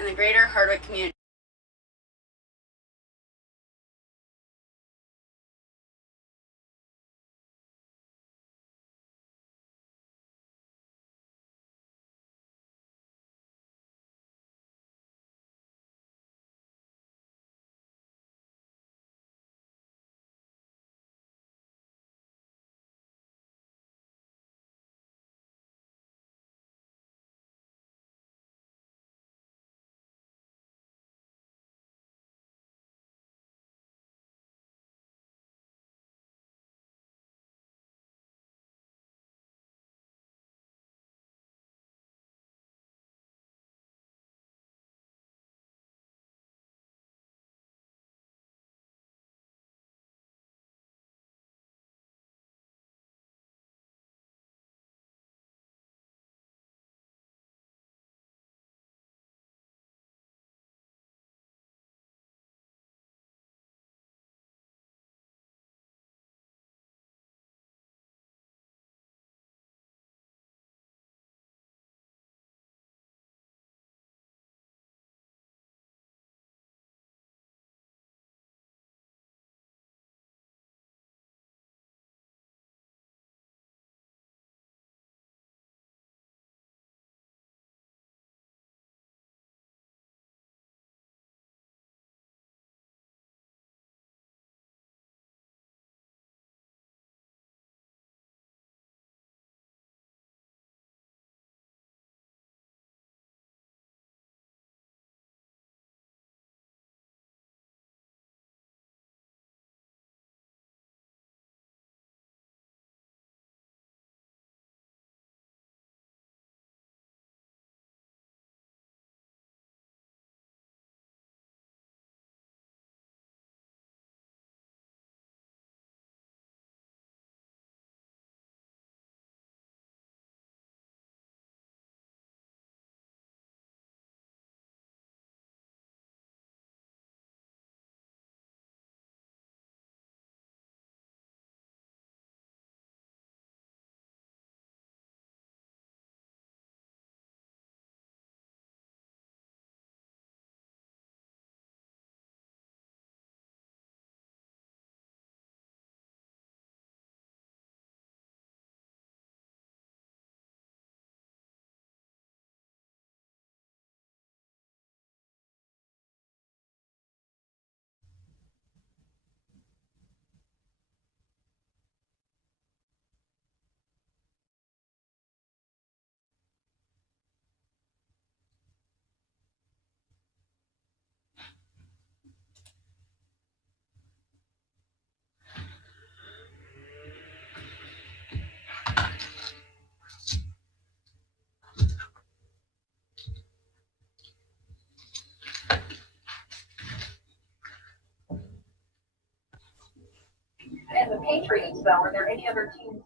and the greater Hardwick community. And the Patriots, though, are there any other teams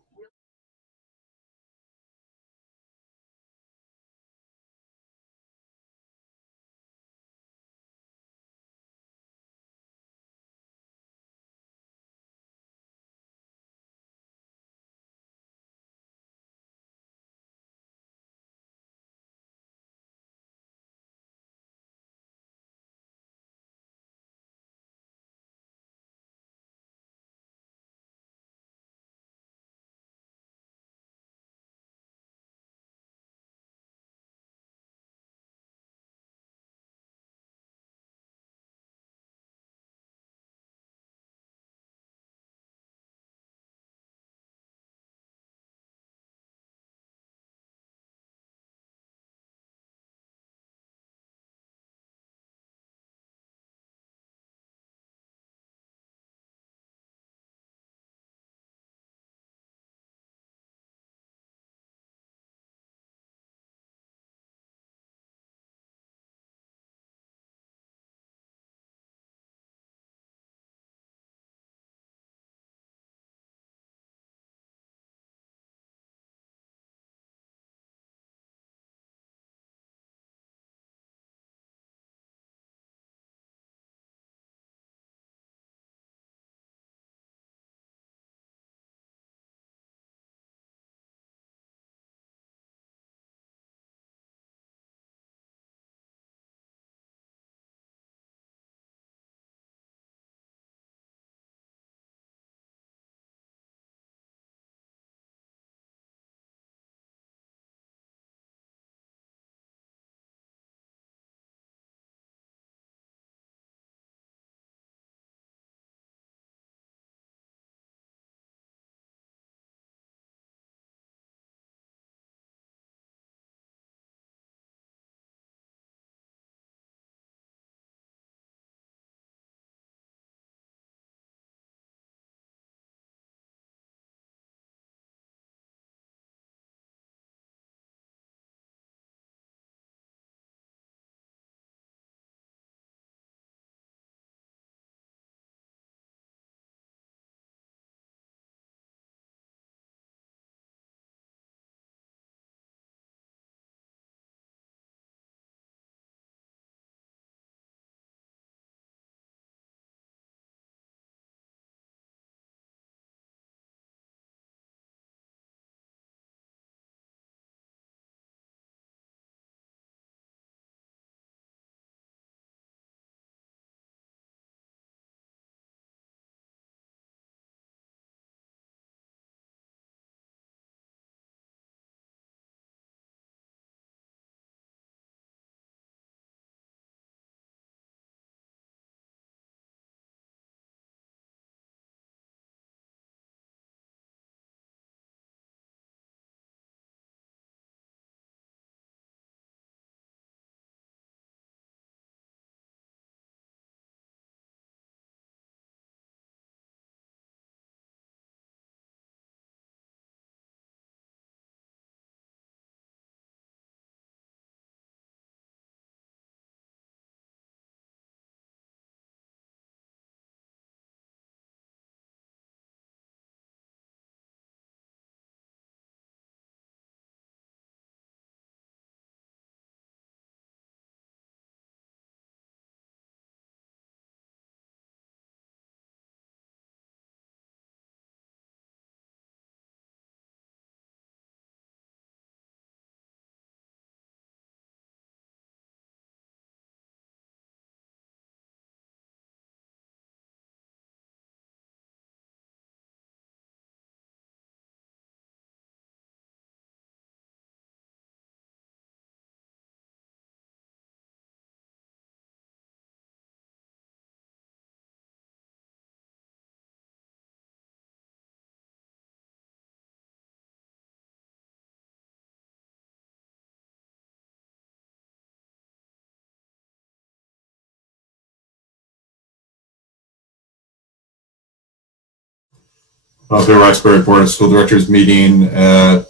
Montpelier-Roxbury Board of School Directors meeting at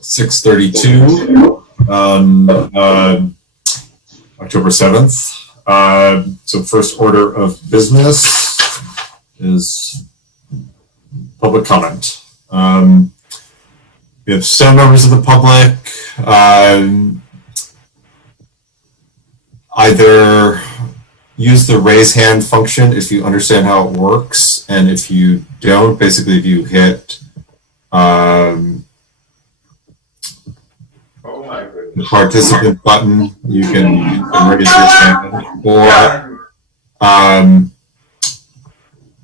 6:32 on October 7th. So first order of business is public comment. We have some members of the public either use the raise hand function if you understand how it works, and if you don't, basically if you hit the participant button, you can raise your hand, or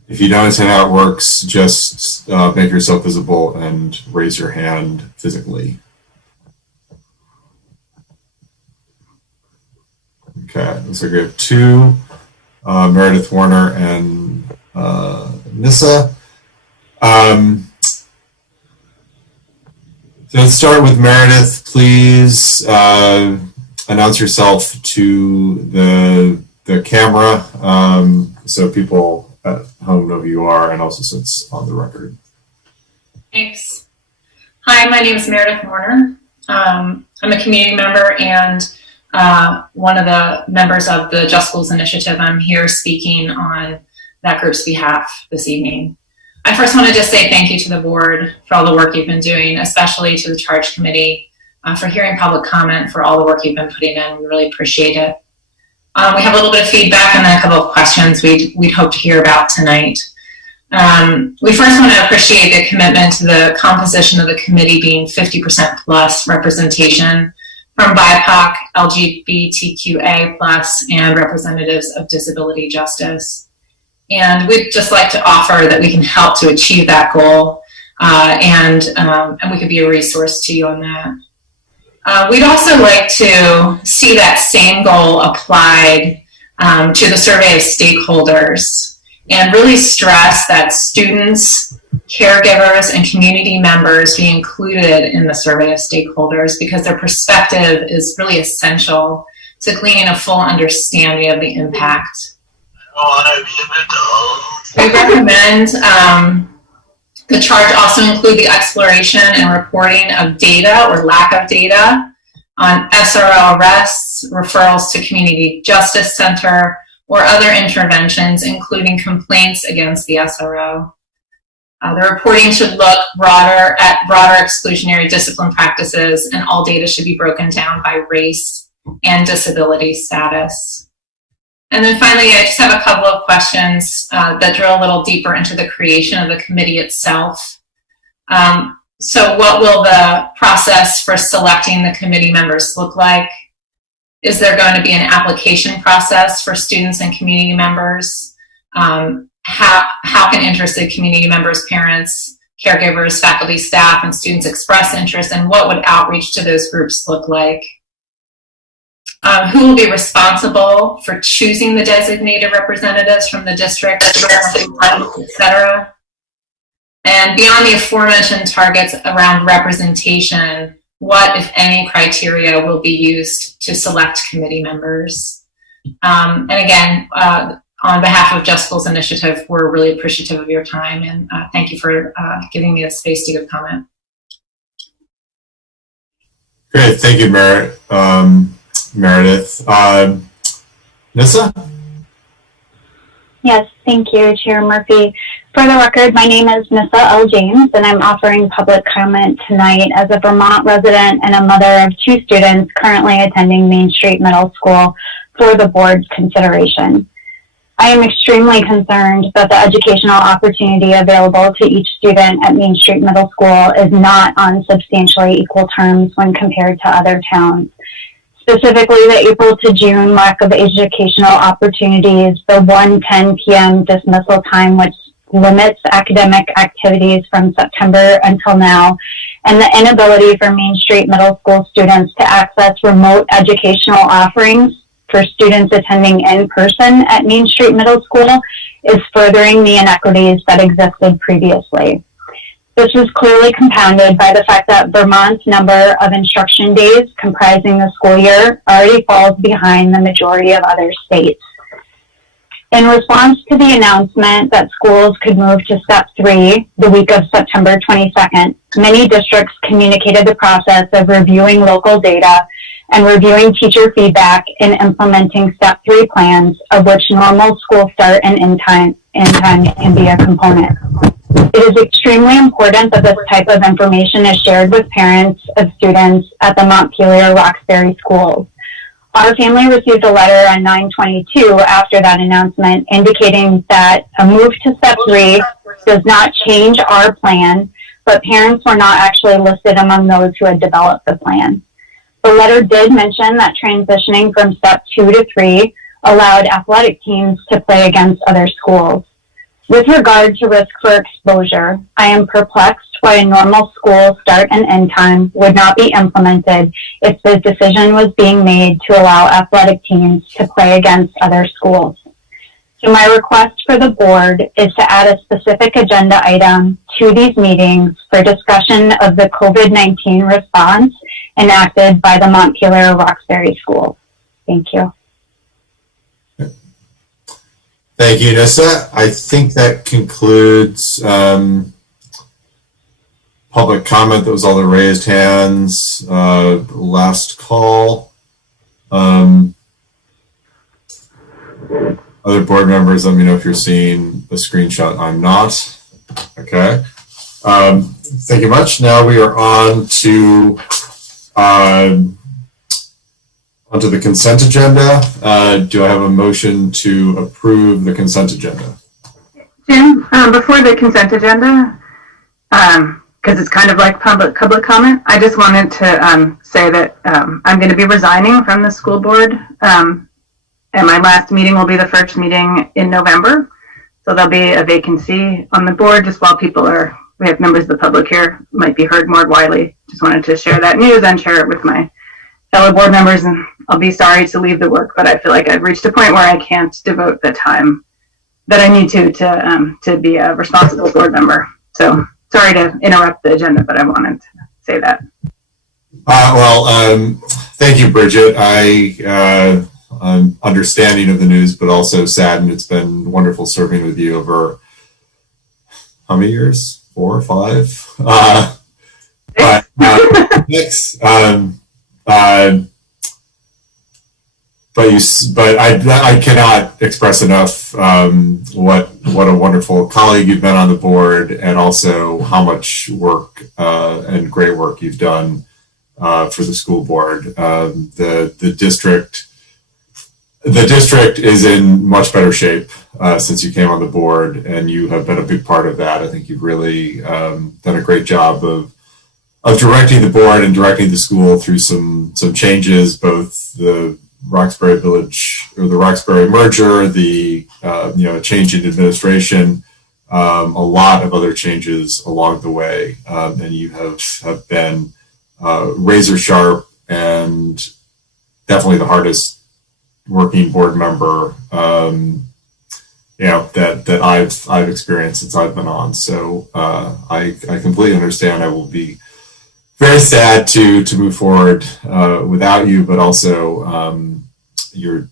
if you don't understand how it works, just make yourself visible and raise your hand physically. Okay, looks like we have two, Meredith Warner and Nissa. So let's start with Meredith. Please announce yourself to the camera so people at home know who you are, and also so it's on the record. Thanks. Hi, my name is Meredith Warner. I'm a community member and one of the members of the Just Schools Initiative. I'm here speaking on that group's behalf this evening. I first want to just say thank you to the board for all the work you've been doing, especially to the charge committee for hearing public comment, for all the work you've been putting in. We really appreciate it. We have a little bit of feedback and then a couple of questions we'd hope to hear about tonight. We first want to appreciate the commitment to the composition of the committee being 50% plus representation from BIPOC, LGBTQA+, and representatives of disability justice. And we'd just like to offer that we can help to achieve that goal, and we could be a resource to you on that. We'd also like to see that same goal applied to the survey of stakeholders, and really stress that students, caregivers, and community members be included in the survey of stakeholders, because their perspective is really essential to gleaning a full understanding of the impact. We recommend the charge also include the exploration and reporting of data or lack of data on SRO arrests, referrals to community justice center, or other interventions, including complaints against the SRO. The reporting should look at broader exclusionary discipline practices, and all data should be broken down by race and disability status. And then finally, I just have a couple of questions that drill a little deeper into the creation of the committee itself. So what will the process for selecting the committee members look like? Is there going to be an application process for students and community members? How can interested community members, parents, caregivers, faculty, staff, and students express interest, and what would outreach to those groups look like? Who will be responsible for choosing the designated representatives from the district, etc.? And beyond the aforementioned targets around representation, what, if any, criteria will be used to select committee members? And again, on behalf of Just Schools Initiative, we're really appreciative of your time, and thank you for giving me the space to give comment. Great, thank you, Meredith. Nissa? Yes, thank you, Chair Murphy. For the record, my name is Nissa L. James, and I'm offering public comment tonight as a Vermont resident and a mother of two students currently attending Main Street Middle School for the board's consideration. I am extremely concerned that the educational opportunity available to each student at Main Street Middle School is not on substantially equal terms when compared to other towns. Specifically, the April to June lack of educational opportunities, the 1:10 p.m. dismissal time, which limits academic activities from September until now, and the inability for Main Street Middle School students to access remote educational offerings for students attending in person at Main Street Middle School is furthering the inequities that existed previously. This is clearly compounded by the fact that Vermont's number of instruction days comprising the school year already falls behind the majority of other states. In response to the announcement that schools could move to step 3 the week of September 22nd, many districts communicated the process of reviewing local data and reviewing teacher feedback and implementing step 3 plans, of which normal school start and end time can be a component. It is extremely important that this type of information is shared with parents of students at the Montpelier-Roxbury schools. Our family received a letter on 9/22 after that announcement indicating that a move to step 3 does not change our plan, but parents were not actually listed among those who had developed the plan. The letter did mention that transitioning from step 2 to 3 allowed athletic teams to play against other schools. With regard to risk for exposure, I am perplexed why a normal school start and end time would not be implemented if the decision was being made to allow athletic teams to play against other schools. So my request for the board is to add a specific agenda item to these meetings for discussion of the COVID-19 response enacted by the Montpelier-Roxbury schools. Thank you. Thank you, Nissa. I think that concludes public comment. That was all the raised hands. Last call. Other board members, let me know if you're seeing the screenshot. I'm not. Okay. Thank you much. Now we are on to onto the consent agenda. Do I have a motion to approve the consent agenda? Jim, before the consent agenda, because it's kind of like public comment, I just wanted to say that I'm going to be resigning from the school board, and my last meeting will be the first meeting in November. So there'll be a vacancy on the board just while we have members of the public here, might be heard more widely. Just wanted to share that news and share it with my fellow board members, and I'll be sorry to leave the work, but I feel like I've reached a point where I can't devote the time that I need to be a responsible board member. So sorry to interrupt the agenda, but I wanted to say that. Thank you, Bridget. I'm understanding of the news, but also saddened. It's been wonderful serving with you over how many years? 4 or 5? Six. But I cannot express enough what a wonderful colleague you've been on the board, and also how much work and great work you've done for the school board. The district is in much better shape since you came on the board, and you have been a big part of that. I think you've really done a great job of directing the board and directing the school through some changes, both the Roxbury Village or the Roxbury merger, the change in administration, a lot of other changes along the way, and you have been razor sharp and definitely the hardest working board member that I've experienced since I've been on. So I completely understand. I will be very sad to move forward without you, but also you're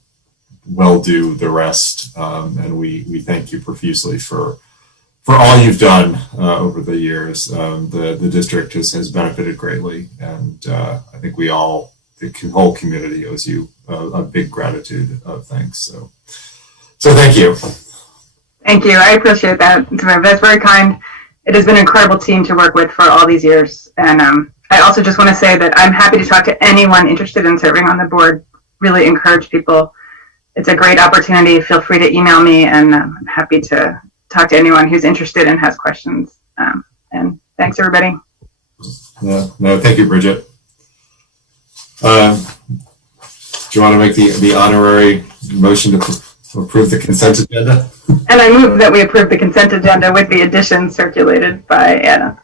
well due the rest, and we thank you profusely for all you've done over the years. The district has benefited greatly, and I think we all, the whole community, owes you a big gratitude of thanks. So thank you. Thank you. I appreciate that. That's very kind. It has been an incredible team to work with for all these years, and I also just want to say that I'm happy to talk to anyone interested in serving on the board. Really encourage people. It's a great opportunity. Feel free to email me, and I'm happy to talk to anyone who's interested and has questions. And thanks, everybody. No, thank you, Bridget. Do you want to make the honorary motion to approve the consent agenda? And I move that we approve the consent agenda with the additions circulated by Anna.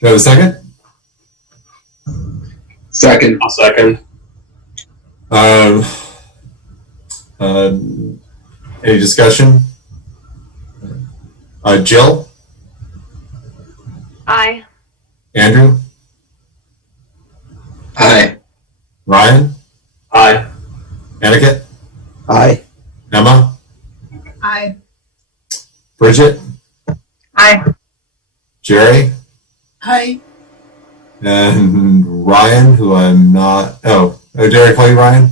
Do you have a second? Second. I'll second. Any discussion? Jill? Aye. Andrew? Aye. Ryan? Aye. Aniket? Aye. Emma? Bridget, Aye. Jerry, Hi. and Ryan, who I'm not. Did I call you Ryan?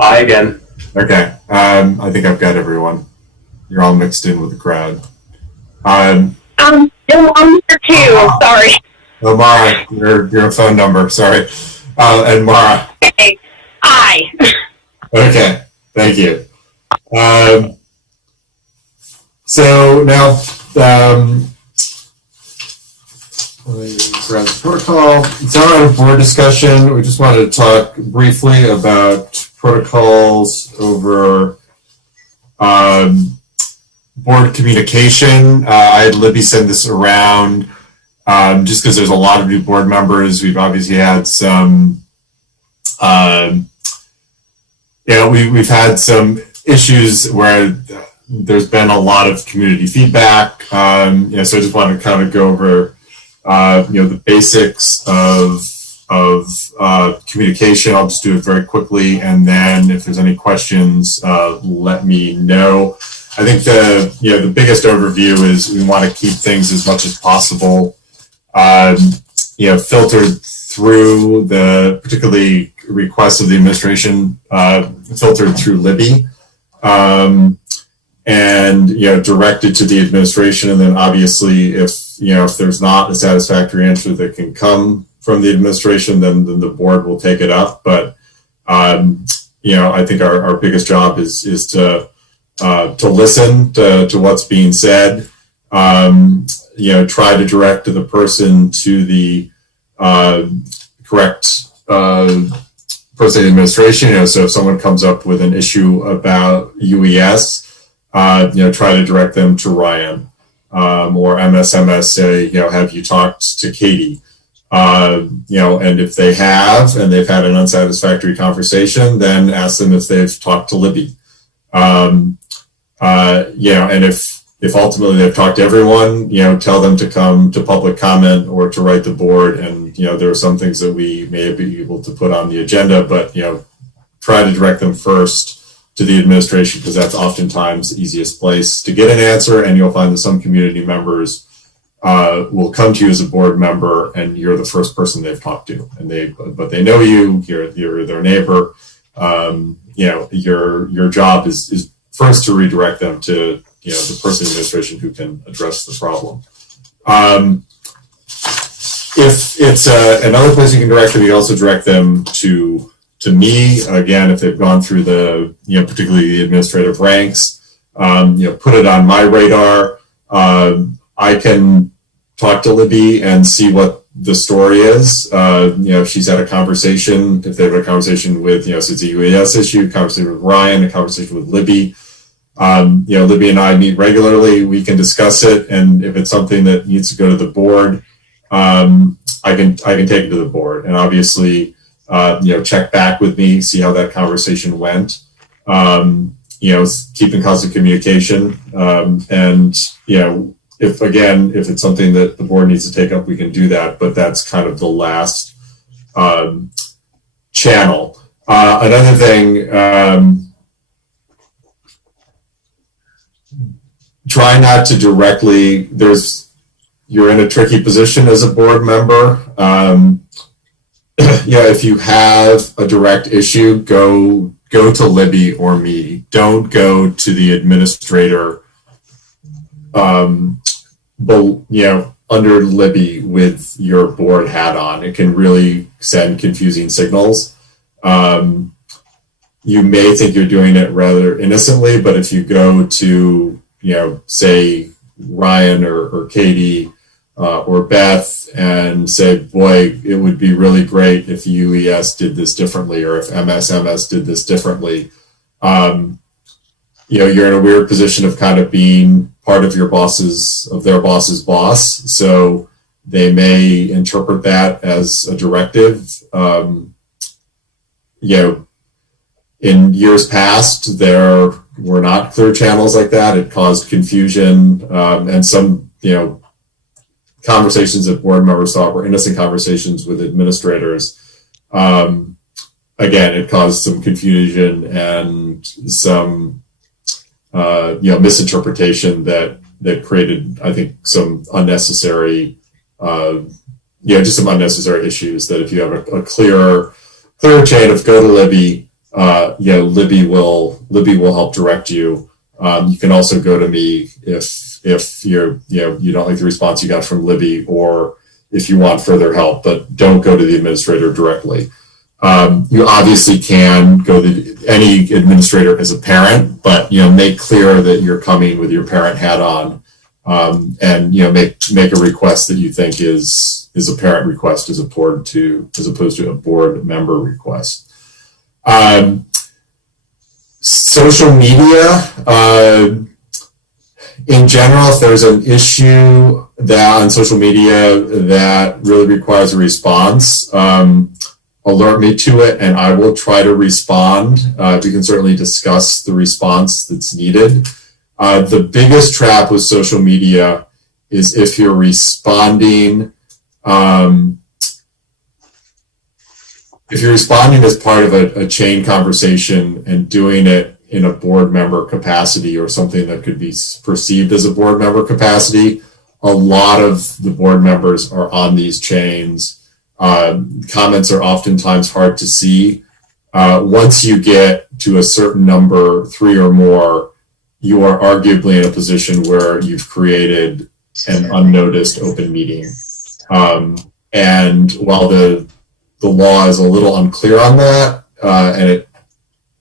Aye again. Okay. I think I've got everyone. You're all mixed in with the crowd. I'm on here too. Sorry. Oh, Mara, your phone number. Sorry. And Mara. Okay. Aye. Okay. Thank you. So now, grab the protocol. It's not on a board discussion. We just wanted to talk briefly about protocols over board communication. I had Libby send this around just because there's a lot of new board members. We've obviously had some, we've had some issues where there's been a lot of community feedback. So I just want to kind of go over, the basics of communication. I'll just do it very quickly, and then if there's any questions, let me know. I think the biggest overview is we want to keep things as much as possible, filtered through the particularly requests of the administration, filtered through Libby, and directed to the administration. And then obviously, if there's not a satisfactory answer that can come from the administration, then the board will take it up. But I think our biggest job is to listen to what's being said. Try to direct the person to the correct person in the administration. So if someone comes up with an issue about UES, try to direct them to Ryan, or MSMS. Say, have you talked to Katie? And if they have, and they've had an unsatisfactory conversation, then ask them if they've talked to Libby. And if ultimately they've talked to everyone, tell them to come to public comment or to write the board. And, there are some things that we may be able to put on the agenda, but, try to direct them first to the administration, because that's oftentimes the easiest place to get an answer. And you'll find that some community members will come to you as a board member, and you're the first person they've talked to, but they know you. You're their neighbor. Your job is first to redirect them to the person in administration who can address the problem. If it's another place you can direct them, you also direct them to me. Again, if they've gone through the particularly the administrative ranks, put it on my radar. I can talk to Libby and see what the story is. If she's had a conversation, if they've had a conversation with, so it's a UAS issue, conversation with Ryan, a conversation with Libby. Libby and I meet regularly. We can discuss it, and if it's something that needs to go to the board, I can take it to the board, and obviously, check back with me, see how that conversation went. Keep in constant communication, and if it's something that the board needs to take up, we can do that. But that's kind of the last channel. Another thing. Try not to directly, you're in a tricky position as a board member. If you have a direct issue, go to Libby or me. Don't go to the administrator, under Libby with your board hat on. It can really send confusing signals. You may think you're doing it rather innocently, but if you go to say Ryan or Katie or Beth and say, boy, it would be really great if UES did this differently, or if MSMS did this differently. You're in a weird position of kind of being part of their boss's boss. So they may interpret that as a directive. In years past, there were not clear channels like that. It caused confusion, and some, conversations that board members thought were innocent conversations with administrators. Again, it caused some confusion and some, misinterpretation that created, I think, some unnecessary, just some unnecessary issues. That if you have a clear chain of go to Libby, Libby will help direct you. You can also go to me if you don't like the response you got from Libby, or if you want further help, but don't go to the administrator directly. You obviously can go to any administrator as a parent, but make clear that you're coming with your parent hat on, and make a request that you think is a parent request as opposed to a board member request. Social media, in general, if there's an issue that on social media that really requires a response, alert me to it and I will try to respond. We can certainly discuss the response that's needed. The biggest trap with social media is if you're responding as part of a chain conversation and doing it in a board member capacity or something that could be perceived as a board member capacity. A lot of the board members are on these chains. Comments are oftentimes hard to see. Once you get to a certain number, 3 or more, you are arguably in a position where you've created an unnoticed open meeting. And while the law is a little unclear on that, and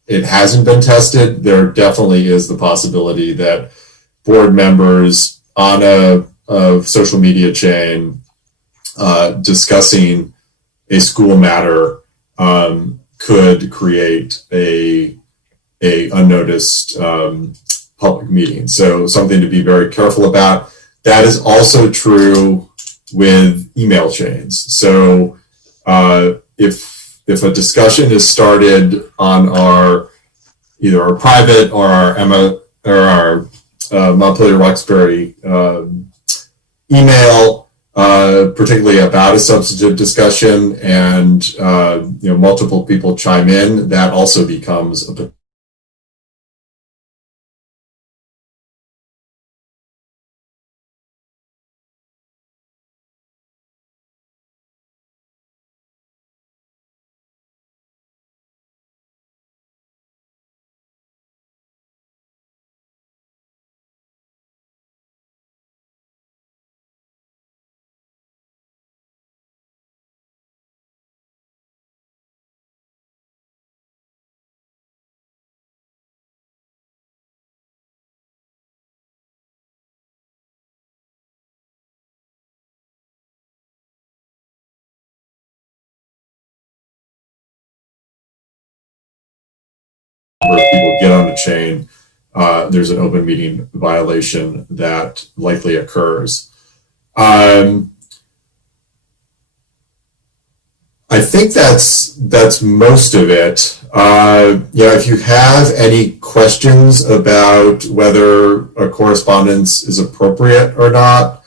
it hasn't been tested, there definitely is the possibility that board members on a social media chain discussing a school matter could create a unnoticed public meeting. So something to be very careful about. That is also true with email chains. So if a discussion is started on either our private or our Montpelier-Roxbury email, particularly about a substantive discussion, and multiple people chime in, that also becomes a where people get on the chain, there's an open meeting violation that likely occurs. I think that's most of it. If you have any questions about whether a correspondence is appropriate or not,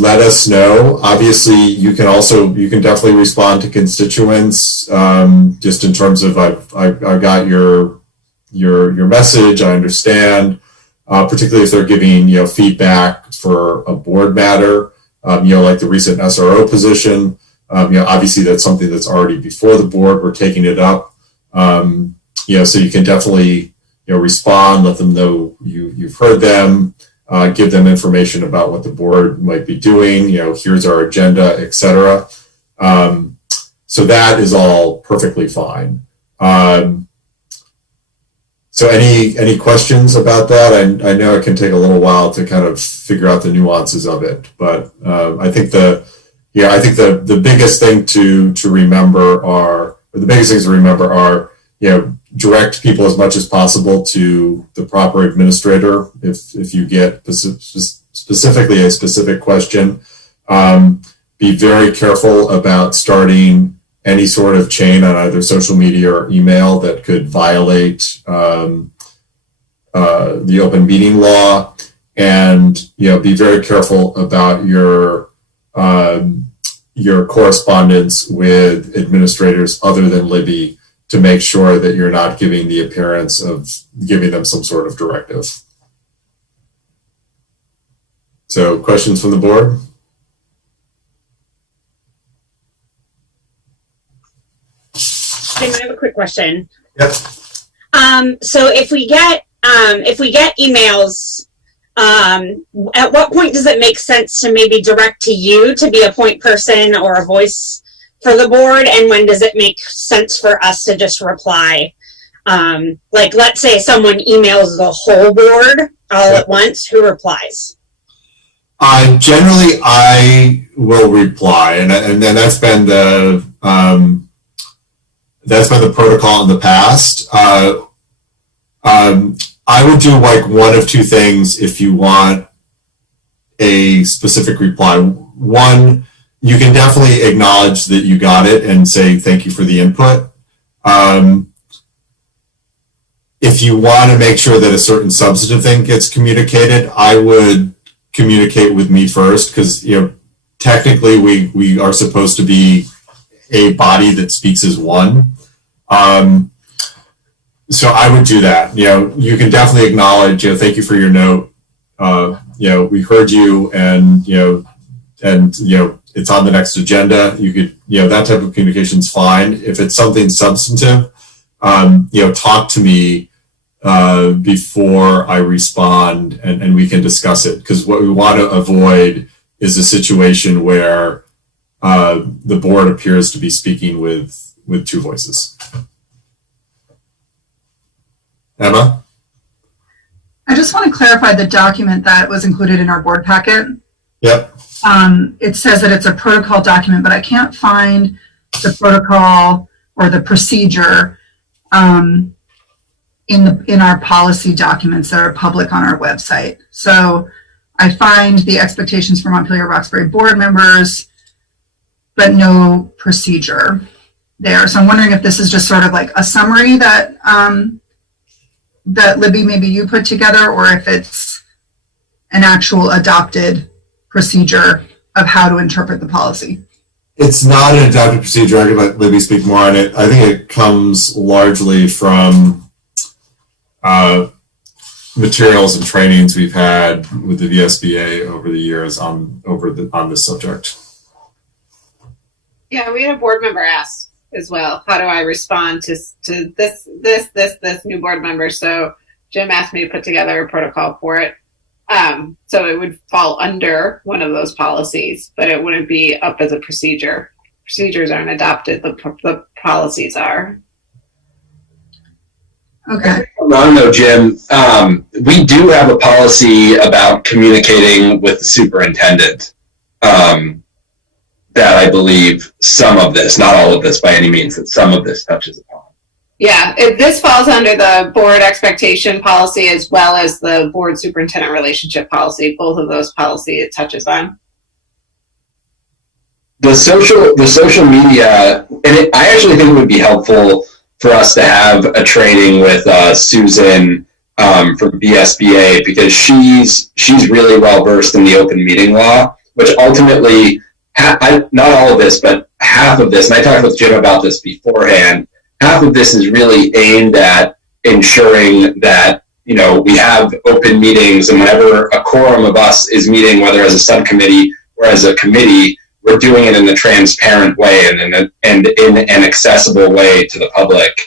let us know. Obviously, you can definitely respond to constituents, just in terms of I've got your message. I understand, particularly if they're giving feedback for a board matter, like the recent SRO position. Obviously that's something that's already before the board. We're taking it up. So you can definitely respond, let them know you've heard them. Give them information about what the board might be doing, here's our agenda, etc. So that is all perfectly fine. So any questions about that? I know it can take a little while to kind of figure out the nuances of it, but I think the biggest thing to remember are direct people as much as possible to the proper administrator if you get specifically a specific question. Be very careful about starting any sort of chain on either social media or email that could violate the open meeting law, and be very careful about your correspondence with administrators other than Libby. to make sure that you're not giving the appearance of giving them some sort of directive. So questions from the board? Jim, I have a quick question. Yep. So if we get emails, at what point does it make sense to maybe direct to you to be a point person or a voice for the board? And when does it make sense for us to just reply? Like, let's say someone emails the whole board all at once, who replies? Generally, I will reply, and then that's been the protocol in the past. I would do like one of two things if you want a specific reply. One, you can definitely acknowledge that you got it and say thank you for the input. If you want to make sure that a certain substantive thing gets communicated, I would communicate with me first, because technically we are supposed to be a body that speaks as one. So I would do that. You can definitely acknowledge, thank you for your note. We heard you, and it's on the next agenda. You could, that type of communication is fine. If it's something substantive, talk to me before I respond, and we can discuss it. Because what we want to avoid is a situation where the board appears to be speaking with two voices. Emma? I just want to clarify the document that was included in our board packet. Yep. It says that it's a protocol document, but I can't find the protocol or the procedure in our policy documents that are public on our website. So I find the expectations for Montpelier-Roxbury board members, but no procedure there. So I'm wondering if this is just sort of like a summary that that Libby, maybe you put together, or if it's an actual adopted procedure of how to interpret the policy. It's not an adopted procedure. I can let Libby speak more on it. I think it comes largely from materials and trainings we've had with the VSBA over the years on this subject. Yeah, we had a board member ask as well, how do I respond to this new board member? So Jim asked me to put together a protocol for it. So it would fall under one of those policies, but it wouldn't be up as a procedure. Procedures aren't adopted, the policies are. Okay. I don't know, Jim. We do have a policy about communicating with the superintendent. That I believe some of this, not all of this by any means, that some of this touches upon. Yeah, this falls under the board expectation policy as well as the board superintendent relationship policy. Both of those policies it touches on. The social media, and I actually think it would be helpful for us to have a training with Susan from BSBA, because she's really well versed in the open meeting law, which ultimately, not all of this, but half of this, and I talked with Jim about this beforehand, half of this is really aimed at ensuring that, we have open meetings, and whenever a quorum of us is meeting, whether as a subcommittee or as a committee, we're doing it in a transparent way and in an accessible way to the public,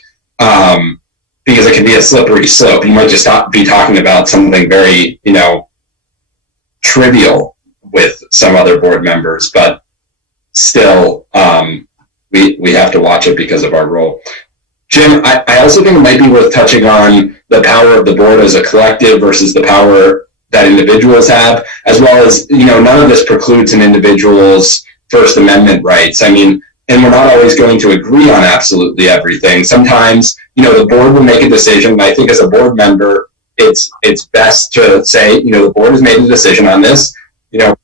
because it can be a slippery slope. You might just be talking about something very, trivial with some other board members, but still, we have to watch it because of our role. Jim, I also think it might be worth touching on the power of the board as a collective versus the power that individuals have, as well as, none of this precludes an individual's First Amendment rights. And we're not always going to agree on absolutely everything. Sometimes, the board will make a decision, and I think as a board member, it's best to say, the board has made a decision on this.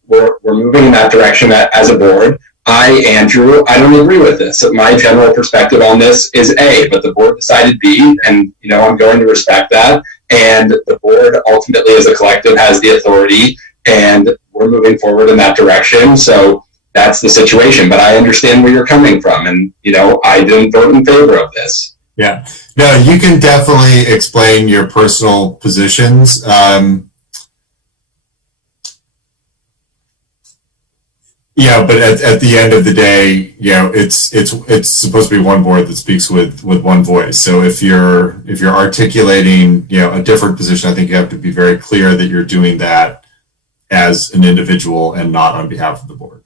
We're moving in that direction as a board. Andrew, I don't agree with this. My general perspective on this is A, but the board decided B, and, I'm going to respect that. And the board ultimately as a collective has the authority, and we're moving forward in that direction. So that's the situation, but I understand where you're coming from. And, I didn't vote in favor of this. Yeah, no, you can definitely explain your personal positions. Yeah, but at the end of the day, it's supposed to be one board that speaks with one voice. So if you're articulating, a different position, I think you have to be very clear that you're doing that as an individual and not on behalf of the board.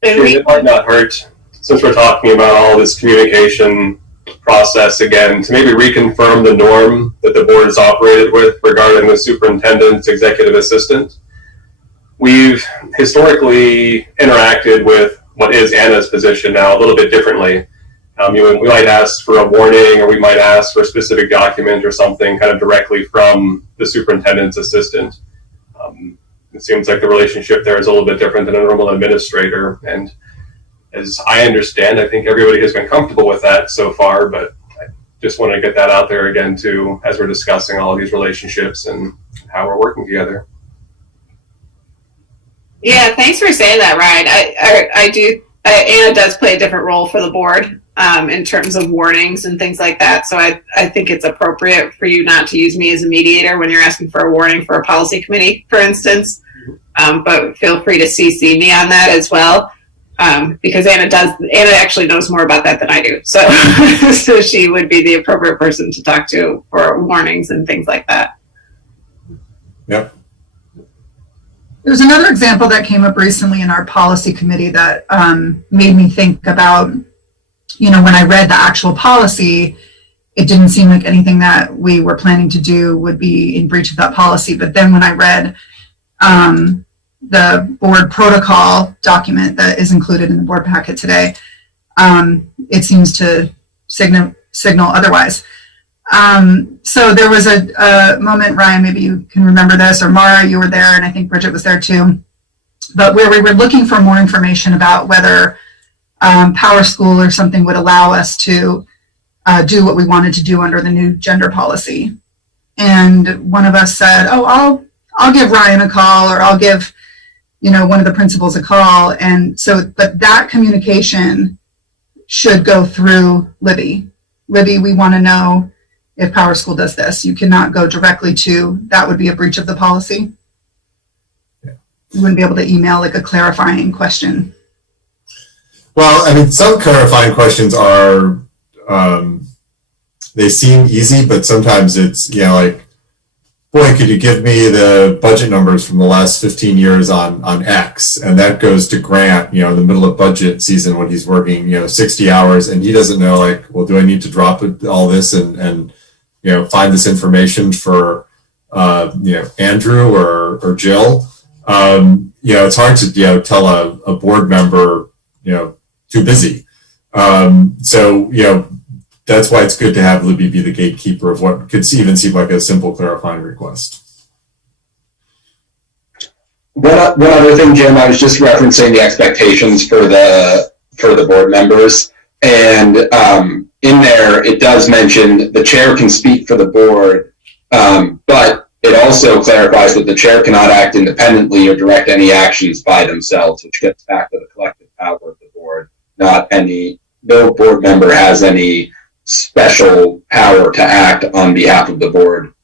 It might not hurt, since we're talking about all this communication process again, to maybe reconfirm the norm that the board has operated with regarding the superintendent's executive assistant. We've historically interacted with what is Anna's position now a little bit differently. We might ask for a warning, or we might ask for a specific document or something kind of directly from the superintendent's assistant. It seems like the relationship there is a little bit different than a normal administrator. And as I understand, I think everybody has been comfortable with that so far, but I just want to get that out there again too, as we're discussing all of these relationships and how we're working together. Yeah, thanks for saying that, Ryan. I do. Anna does play a different role for the board in terms of warnings and things like that. So I think it's appropriate for you not to use me as a mediator when you're asking for a warning for a policy committee, for instance. But feel free to CC me on that as well, because Anna actually knows more about that than I do. So, so she would be the appropriate person to talk to for warnings and things like that. Yep. There's another example that came up recently in our policy committee that made me think about, when I read the actual policy, it didn't seem like anything that we were planning to do would be in breach of that policy. But then when I read the board protocol document that is included in the board packet today, it seems to signal otherwise. So there was a moment, Ryan, maybe you can remember this, or Mara, you were there, and I think Bridget was there too, but where we were looking for more information about whether Power School or something would allow us to do what we wanted to do under the new gender policy. And one of us said, oh, I'll give Ryan a call, or I'll give, one of the principals a call. And so, but that communication should go through Libby. Libby, we want to know if Power School does this. You cannot go directly to, that would be a breach of the policy. Yeah. You wouldn't be able to email like a clarifying question. Well, I mean, some clarifying questions are, they seem easy, but sometimes it's, like, boy, could you give me the budget numbers from the last 15 years on X? And that goes to Grant, in the middle of budget season when he's working, 60 hours, and he doesn't know, like, well, do I need to drop all this and find this information for, Andrew or Jill? It's hard to, tell a board member, too busy. So, that's why it's good to have Libby be the gatekeeper of what could even seem like a simple clarifying request. One other thing, Jim, I was just referencing the expectations for the board members, and in there it does mention the chair can speak for the board, but it also clarifies that the chair cannot act independently or direct any actions by themselves, which gets back to the collective power of the board. No board member has any special power to act on behalf of the board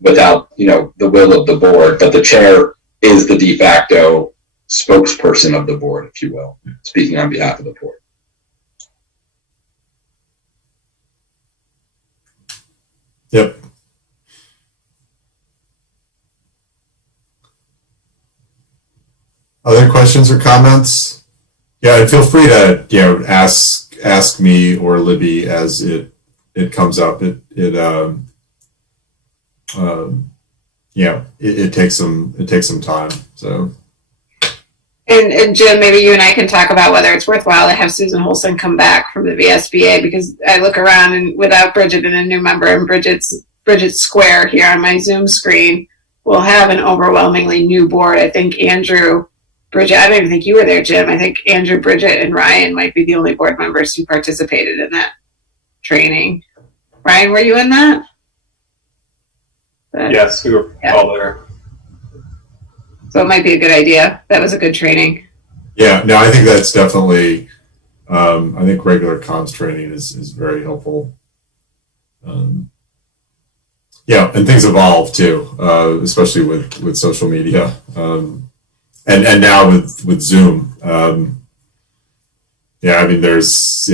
without, the will of the board, but the chair is the de facto spokesperson of the board, if you will, speaking on behalf of the board. Yep. Other questions or comments? Yeah, and feel free to, ask me or Libby as it comes up. It takes some time. So. And Jim, maybe you and I can talk about whether it's worthwhile to have Susan Holson come back from the VSBA, because I look around and without Bridget and a new member, and Bridget's square here on my Zoom screen, we'll have an overwhelmingly new board. I think Andrew, Bridget, I don't even think you were there, Jim. I think Andrew, Bridget, and Ryan might be the only board members who participated in that training. Ryan, were you in that? Yes, we were all there. So it might be a good idea. That was a good training. Yeah, no, I think that's definitely I think regular comms training is very helpful. Yeah, and things evolve too, especially with social media, and now with Zoom. Yeah, I mean, there's,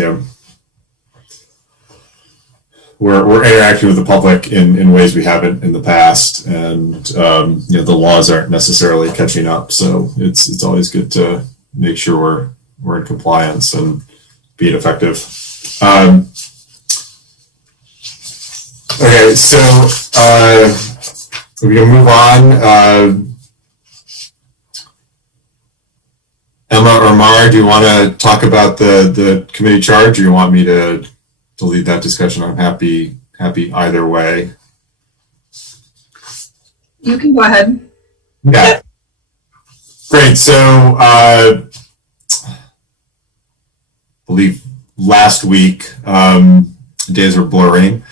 we're interacting with the public in ways we haven't in the past, and the laws aren't necessarily catching up. So it's always good to make sure we're in compliance and being effective. Okay, so we're gonna move on. Emma or Mara, do you want to talk about the committee charge, or you want me to lead that discussion? I'm happy either way. You can go ahead. Yeah. Great. So I believe last week, days were blurring.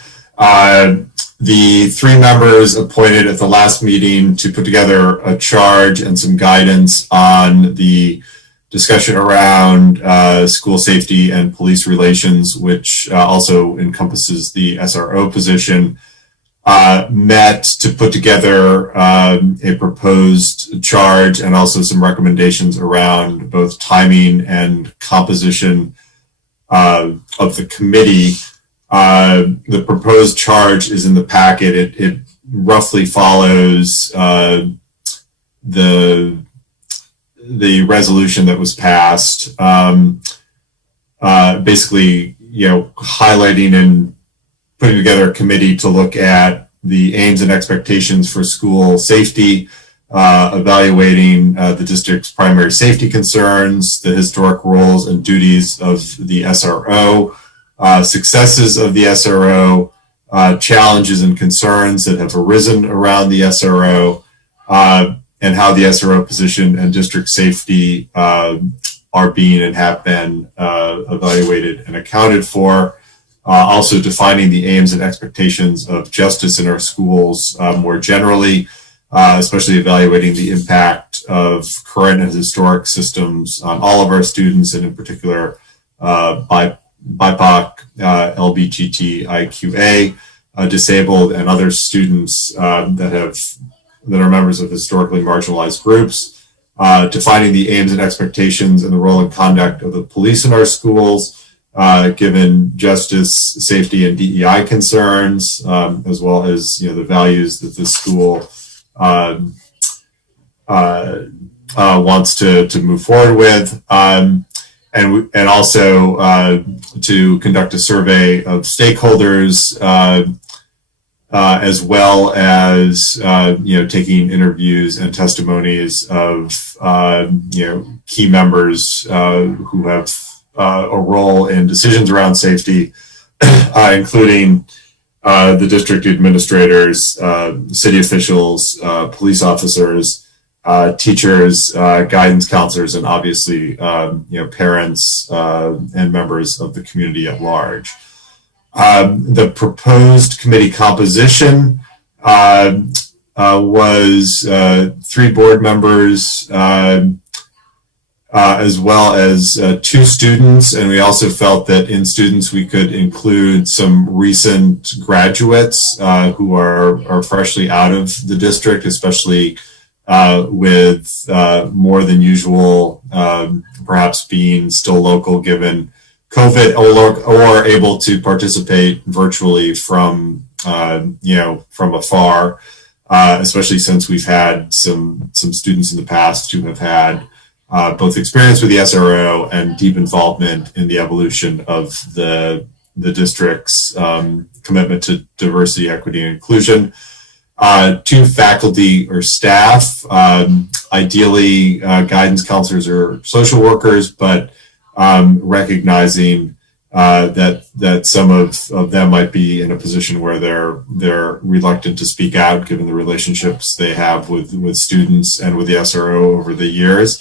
The 3 members appointed at the last meeting to put together a charge and some guidance on the discussion around school safety and police relations, which also encompasses the SRO position, met to put together a proposed charge and also some recommendations around both timing and composition of the committee. The proposed charge is in the packet. It roughly follows the resolution that was passed, basically, highlighting and putting together a committee to look at the aims and expectations for school safety, evaluating the district's primary safety concerns, the historic roles and duties of the SRO, successes of the SRO, challenges and concerns that have arisen around the SRO, and how the SRO position and district safety are being and have been evaluated and accounted for. Also defining the aims and expectations of justice in our schools more generally, especially evaluating the impact of current and historic systems on all of our students, and in particular BIPOC, LGBTIQA, disabled, and other students that are members of historically marginalized groups, defining the aims and expectations and the role and conduct of the police in our schools, given justice, safety, and DEI concerns, as well as the values that the school wants to move forward with, and also to conduct a survey of stakeholders, as well as taking interviews and testimonies of key members who have a role in decisions around safety, including the district administrators, city officials, police officers, teachers, guidance counselors, and obviously parents and members of the community at large. The proposed committee composition was 3 board members, as well as 2 students, and we also felt that in students we could include some recent graduates who are freshly out of the district, especially with more than usual, perhaps being still local given COVID, or able to participate virtually from afar, especially since we've had some students in the past who have had both experience with the SRO and deep involvement in the evolution of the district's commitment to diversity, equity, and inclusion. 2 faculty or staff, ideally guidance counselors or social workers, but recognizing that some of them might be in a position where they're reluctant to speak out given the relationships they have with students and with the SRO over the years.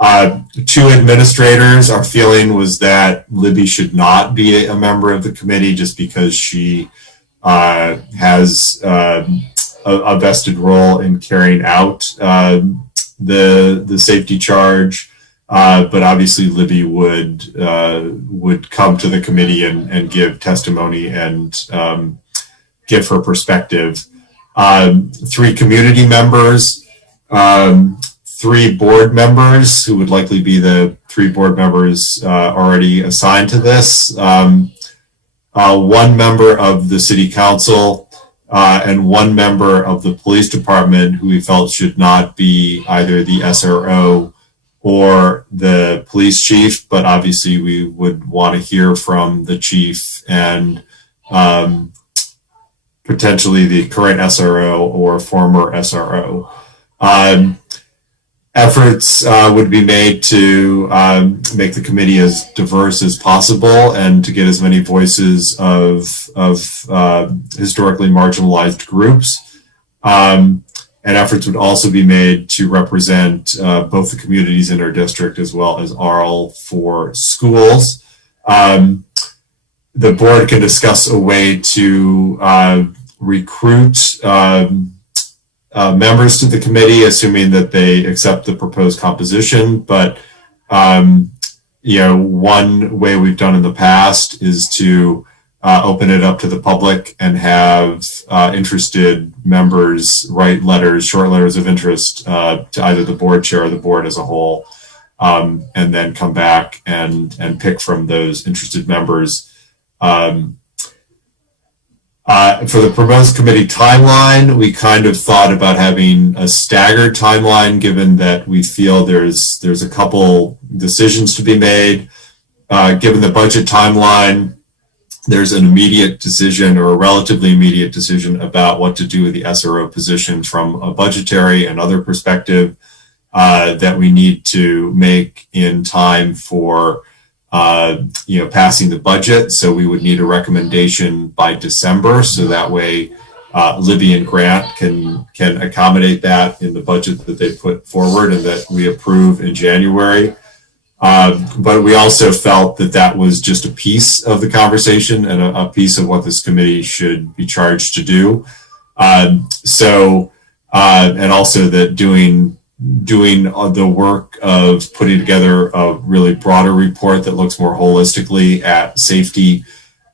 2 administrators, our feeling was that Libby should not be a member of the committee just because she has a vested role in carrying out the safety charge, But obviously Libby would come to the committee and give testimony and give her perspective. 3 community members, 3 board members who would likely be the 3 board members already assigned to this, 1 member of the city council, and 1 member of the police department who we felt should not be either the SRO or the police chief, but obviously we would want to hear from the chief and potentially the current SRO or former SRO. Efforts would be made to make the committee as diverse as possible and to get as many voices of historically marginalized groups. And efforts would also be made to represent both the communities in our district as well as all 4 schools. The board can discuss a way to recruit members to the committee, assuming that they accept the proposed composition. But, one way we've done in the past is to open it up to the public and have interested members write letters, short letters of interest to either the board chair or the board as a whole, and then come back and pick from those interested members. For the proposed committee timeline, we kind of thought about having a staggered timeline, given that we feel there's a couple decisions to be made. Given the budget timeline, there's an immediate decision or a relatively immediate decision about what to do with the SRO position from a budgetary and other perspective that we need to make in time for passing the budget. So we would need a recommendation by December, so that way Libby and Grant can accommodate that in the budget that they put forward and that we approve in January. But we also felt that was just a piece of the conversation and a piece of what this committee should be charged to do. And also that doing the work of putting together a really broader report that looks more holistically at safety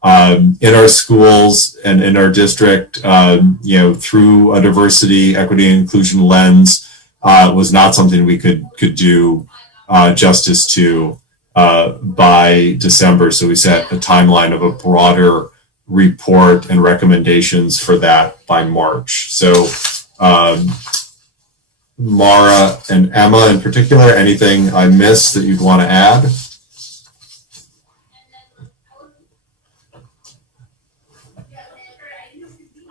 in our schools and in our district, through a diversity, equity, and inclusion lens was not something we could do justice to by December. So we set a timeline of a broader report and recommendations for that by March. So Mara and Emma in particular, anything I missed that you'd want to add?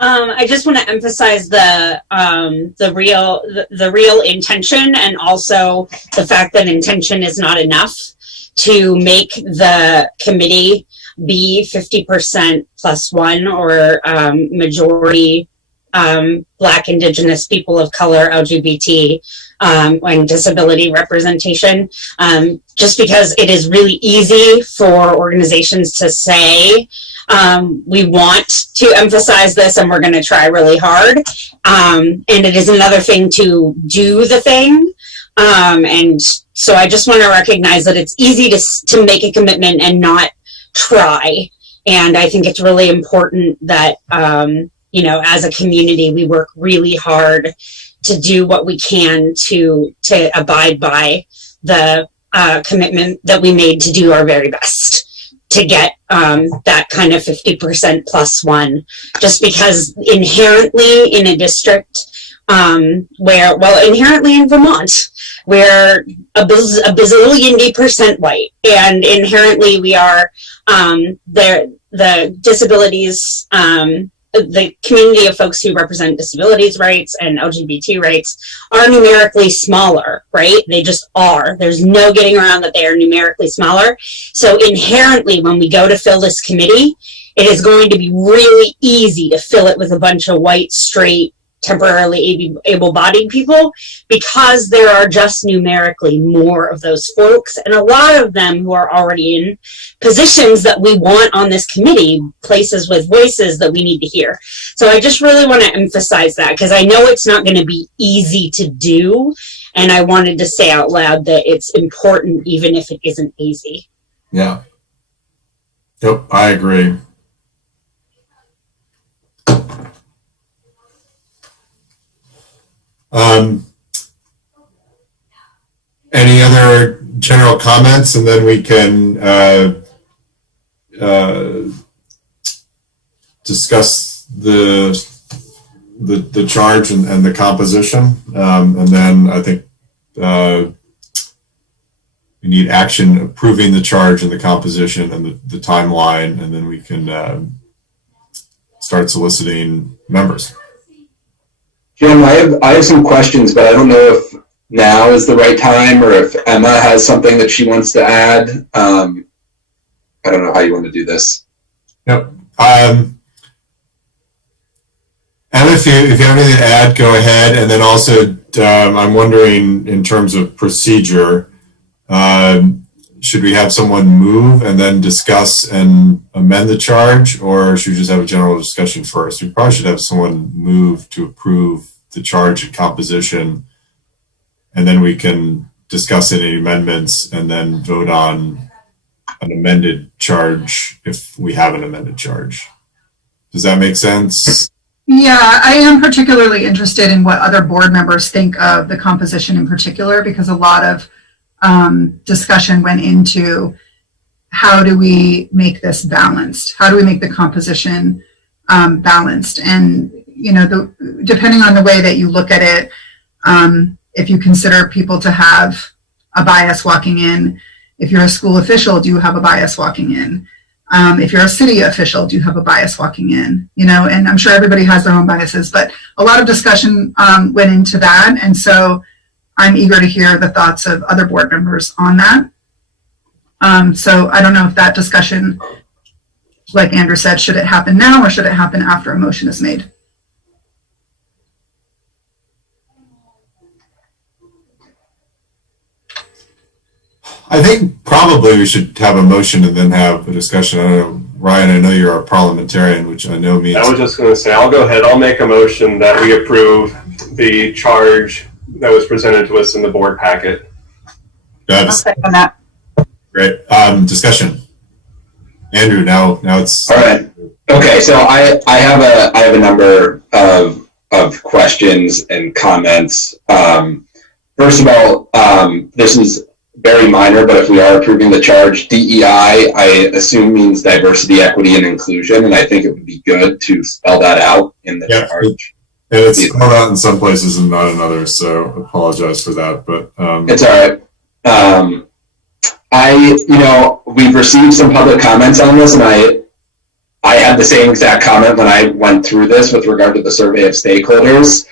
I just want to emphasize the real intention, and also the fact that intention is not enough to make the committee be 50% plus 1 or majority Black, Indigenous, people of color, LGBT, and disability representation. Just because it is really easy for organizations to say, we want to emphasize this and we're going to try really hard. And it is another thing to do the thing. And so I just want to recognize that it's easy to make a commitment and not try. And I think it's really important that, as a community, we work really hard to do what we can to abide by the commitment that we made to do our very best to get that kind of 50% plus 1, just because inherently in a district inherently in Vermont, we're a bazillion percent white, and inherently we are the disabilities, the community of folks who represent disabilities rights and LGBT rights are numerically smaller, right? They just are. There's no getting around that they are numerically smaller. So inherently, when we go to fill this committee, it is going to be really easy to fill it with a bunch of white, straight, temporarily able-bodied people, because there are just numerically more of those folks, and a lot of them who are already in positions that we want on this committee, places with voices that we need to hear. So I just really want to emphasize that, because I know it's not going to be easy to do, and I wanted to say out loud that it's important even if it isn't easy. Yeah. Yep, I agree. Any other general comments, and then we can discuss the charge and the composition, and then I think we need action approving the charge and the composition and the timeline, and then we can start soliciting members. Jim, I have some questions, but I don't know if now is the right time or if Emma has something that she wants to add. I don't know how you want to do this. Yep. Emma, if you have anything to add, go ahead. And then also, I'm wondering in terms of procedure, should we have someone move and then discuss and amend the charge, or should we just have a general discussion first? We probably should have someone move to approve the charge and composition, and then we can discuss any amendments and then vote on an amended charge if we have an amended charge. Does that make sense? Yeah, I am particularly interested in what other board members think of the composition in particular, because a lot of discussion went into how do we make this balanced? How do we make the composition balanced? And, you know, depending on the way that you look at it, if you consider people to have a bias walking in, if you're a school official, do you have a bias walking in? If you're a city official, do you have a bias walking in? You know, and I'm sure everybody has their own biases, but a lot of discussion went into that. And so I'm eager to hear the thoughts of other board members on that. So I don't know if that discussion, like Andrew said, should it happen now or should it happen after a motion is made? I think probably we should have a motion and then have a discussion. I don't know, Ryan, I know you're a parliamentarian, which I know means... I was just going to say, I'll go ahead. I'll make a motion that we approve the charge that was presented to us in the board packet. I'll second that. Great. Discussion. Andrew, now it's... All right. Okay, so I have a number of questions and comments. First of all, this is very minor, but if we are approving the charge, DEI, I assume means diversity, equity, and inclusion, and I think it would be good to spell that out in the charge. And it's spelled out in some places and not in others, so apologize for that, but... It's all right. We've received some public comments on this, and I had the same exact comment when I went through this with regard to the survey of stakeholders,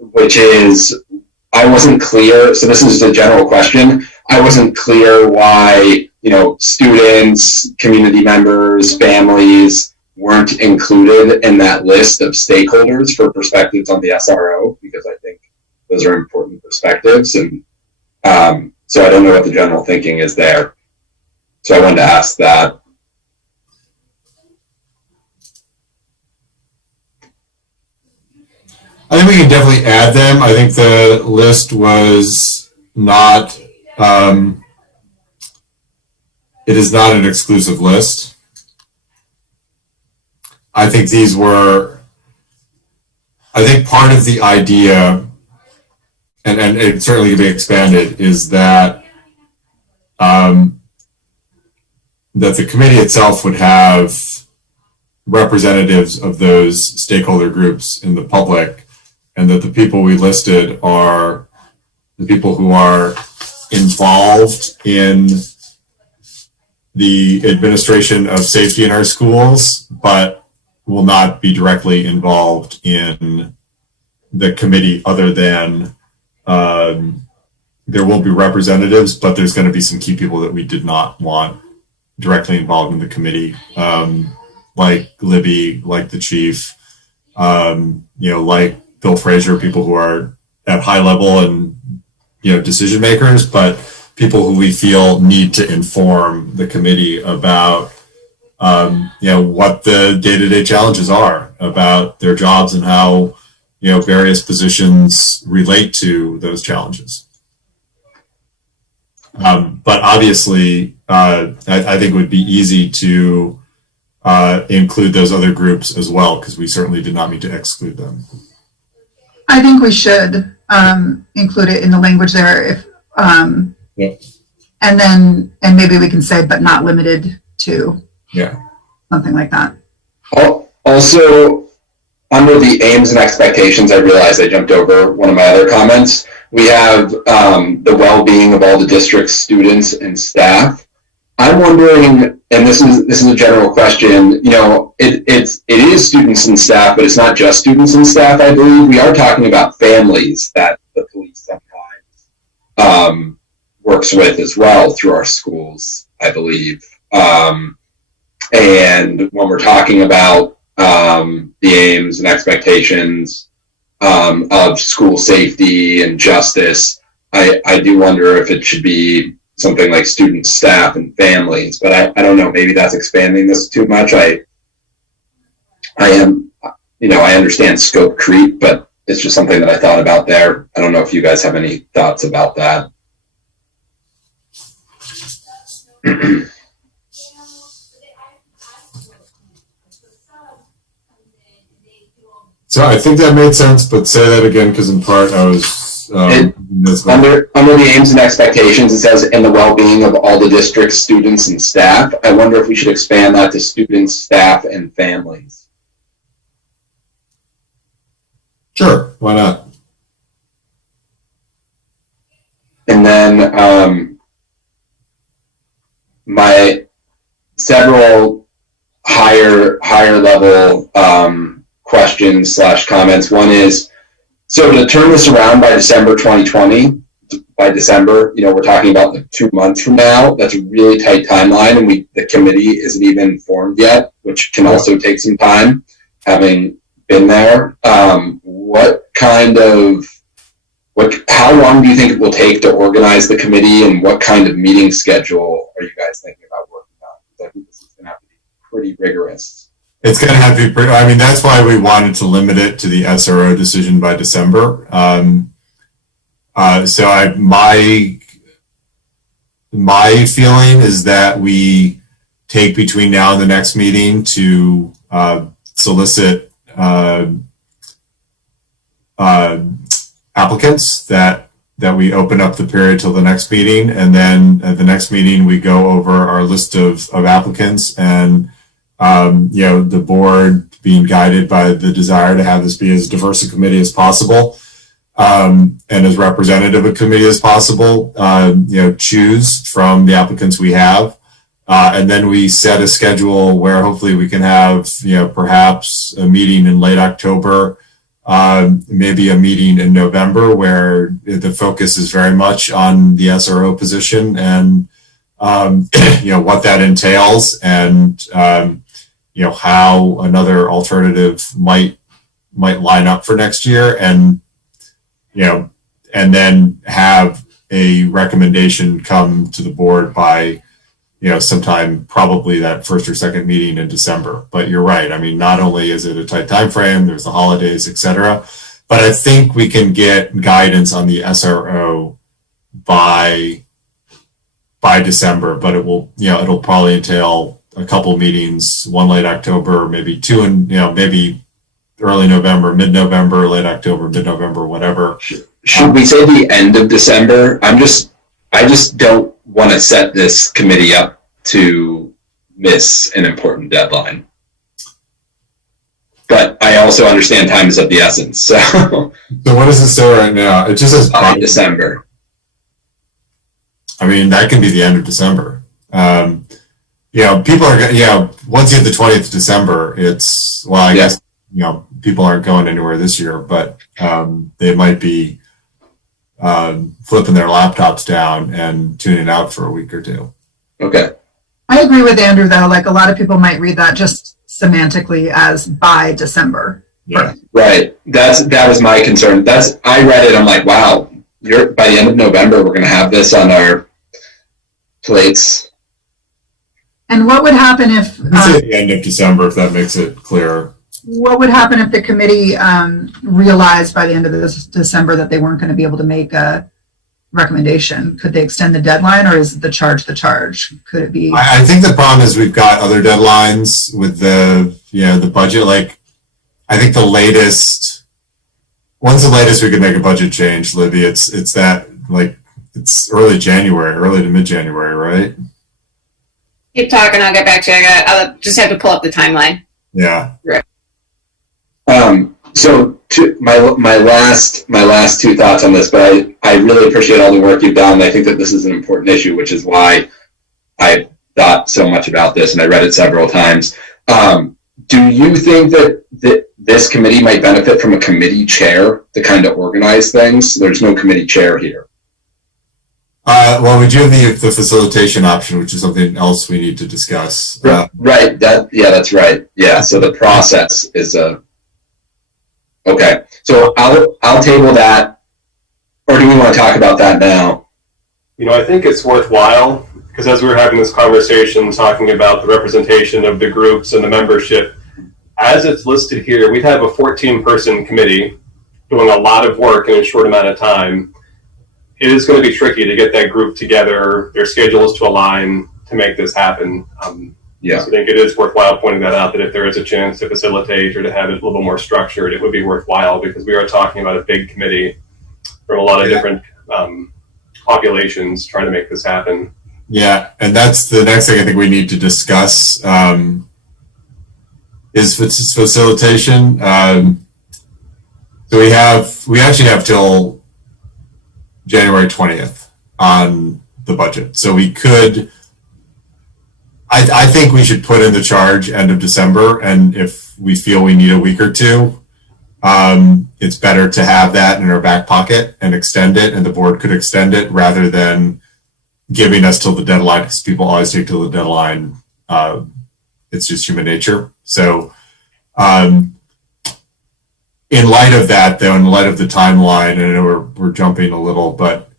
which is, I wasn't clear, so this is a general question, I wasn't clear why, students, community members, families weren't included in that list of stakeholders for perspectives on the SRO, because I think those are important perspectives, and so I don't know what the general thinking is there. So I wanted to ask that. I think we can definitely add them. I think the list was not, it is not an exclusive list. I think part of the idea, and it certainly can be expanded, is that that the committee itself would have representatives of those stakeholder groups in the public, and that the people we listed are the people who are involved in the administration of safety in our schools, but will not be directly involved in the committee, other than there will be representatives, but there's going to be some key people that we did not want directly involved in the committee, like Libby, like the chief, like Bill Fraser, people who are at high level and, decision makers, but people who we feel need to inform the committee about, what the day-to-day challenges are about their jobs and how, various positions relate to those challenges. But obviously, I think it would be easy to include those other groups as well, because we certainly did not mean to exclude them. I think we should include it in the language there, if and maybe we can say, but not limited to, something like that. Also, under the aims and expectations, I realized I jumped over one of my other comments. We have the well-being of all the district's students and staff. I'm wondering, and this is a general question, it is students and staff, but it's not just students and staff, I believe. We are talking about families that the police sometimes works with as well through our schools, I believe. And when we're talking about the aims and expectations of school safety and justice, I do wonder if it should be something like students, staff, and families, but I don't know, maybe that's expanding this too much. I understand scope creep, but it's just something that I thought about there. I don't know if you guys have any thoughts about that. So I think that made sense, but say that again, because in part I was under the aims and expectations, it says in the well-being of all the district's students and staff. I wonder if we should expand that to students, staff, and families. Sure, why not? And then my several higher level questions / comments. One is, so to turn this around by December 2020, by December, we're talking about like 2 months from now. That's a really tight timeline, and the committee isn't even formed yet, which can also take some time, having been there. How long do you think it will take to organize the committee, and what kind of meeting schedule are you guys thinking about working on? Because I think this is going to have to be pretty rigorous. It's going to have to be pretty, that's why we wanted to limit it to the SRO decision by December. My feeling is that we take between now and the next meeting to solicit applicants, that we open up the period till the next meeting, and then at the next meeting we go over our list of applicants, and the board, being guided by the desire to have this be as diverse a committee as possible, and as representative a committee as possible, choose from the applicants we have, and then we set a schedule where hopefully we can have, perhaps a meeting in late October, maybe a meeting in November, where the focus is very much on the SRO position and what that entails, and how another alternative might line up for next year, and then have a recommendation come to the board by sometime, probably that first or second meeting in December. But you're right, not only is it a tight time frame, there's the holidays, etc., but I think we can get guidance on the SRO by December, but it'll probably entail a couple meetings, one late October, maybe two, and maybe early November, mid-November, late October, mid-November, whatever. Should we say the end of December? I just don't want to set this committee up to miss an important deadline. But I also understand time is of the essence. So what does it say right now? It just says by December. That can be the end of December. People are, once you hit the 20th of December, it's, well, I guess, people aren't going anywhere this year, but they might be flipping their laptops down and tuning out for a week or two. Okay. I agree with Andrew, though. Like, a lot of people might read that just semantically as by December. Yeah. Right. That was my concern. I read it. I'm like, wow, by the end of November, we're going to have this on our plates. And what would happen if, It's at the end of December, if that makes it clearer. what would happen if the committee realized by the end of this December that they weren't going to be able to make a recommendation? Could they extend the deadline, or is the charge the charge? Could it be? I think the problem is we've got other deadlines with the budget. Like, I think when's the latest we could make a budget change, Libby? It's early January, early to mid-January, right? Keep talking. I'll get back to you. I'll just have to pull up the timeline. Yeah. So my last two thoughts on this, but I really appreciate all the work you've done. I think that this is an important issue, which is why I thought so much about this, and I read it several times. Do you think that this committee might benefit from a committee chair to kind of organize things? There's no committee chair here. Well, we do have the facilitation option, which is something else we need to discuss. Right. That's right. Yeah. So the process is okay. So I'll table that, or do we want to talk about that now? I think it's worthwhile, because as we were having this conversation talking about the representation of the groups and the membership, as it's listed here, we'd have a 14-person committee doing a lot of work in a short amount of time. It is going to be tricky to get that group together, their schedules to align to make this happen. Yeah. So I think it is worthwhile pointing that out, that if there is a chance to facilitate or to have it a little more structured, it would be worthwhile, because we are talking about a big committee from a lot of different populations trying to make this happen. Yeah, and that's the next thing I think we need to discuss is facilitation. So we actually have till January 20th on the budget. So we could, I think we should put in the charge end of December, and if we feel we need a week or two, it's better to have that in our back pocket and extend it, and the board could extend it rather than giving us till the deadline, because people always take till the deadline. It's just human nature. So in light of that, though, in light of the timeline, and I know we're jumping a little, but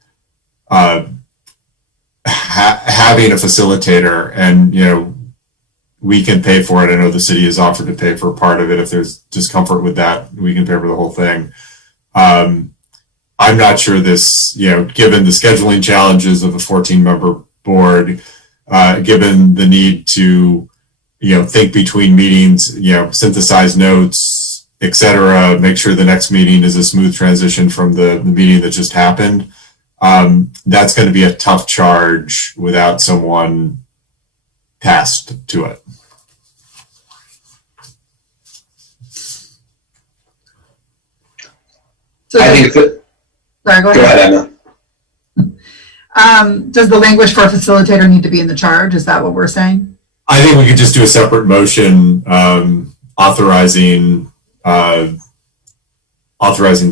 having a facilitator, and we can pay for it. I know the city has offered to pay for part of it. If there's discomfort with that, we can pay for the whole thing. I'm not sure this, given the scheduling challenges of a 14-member board, given the need to, think between meetings, synthesize notes, etc., make sure the next meeting is a smooth transition from the meeting that just happened. That's going to be a tough charge without someone tasked to it. So I think that. sorry, go Go ahead. ahead, Emma. Does the language for a facilitator need to be in the charge? Is that what we're saying? I think we could just do a separate motion authorizing the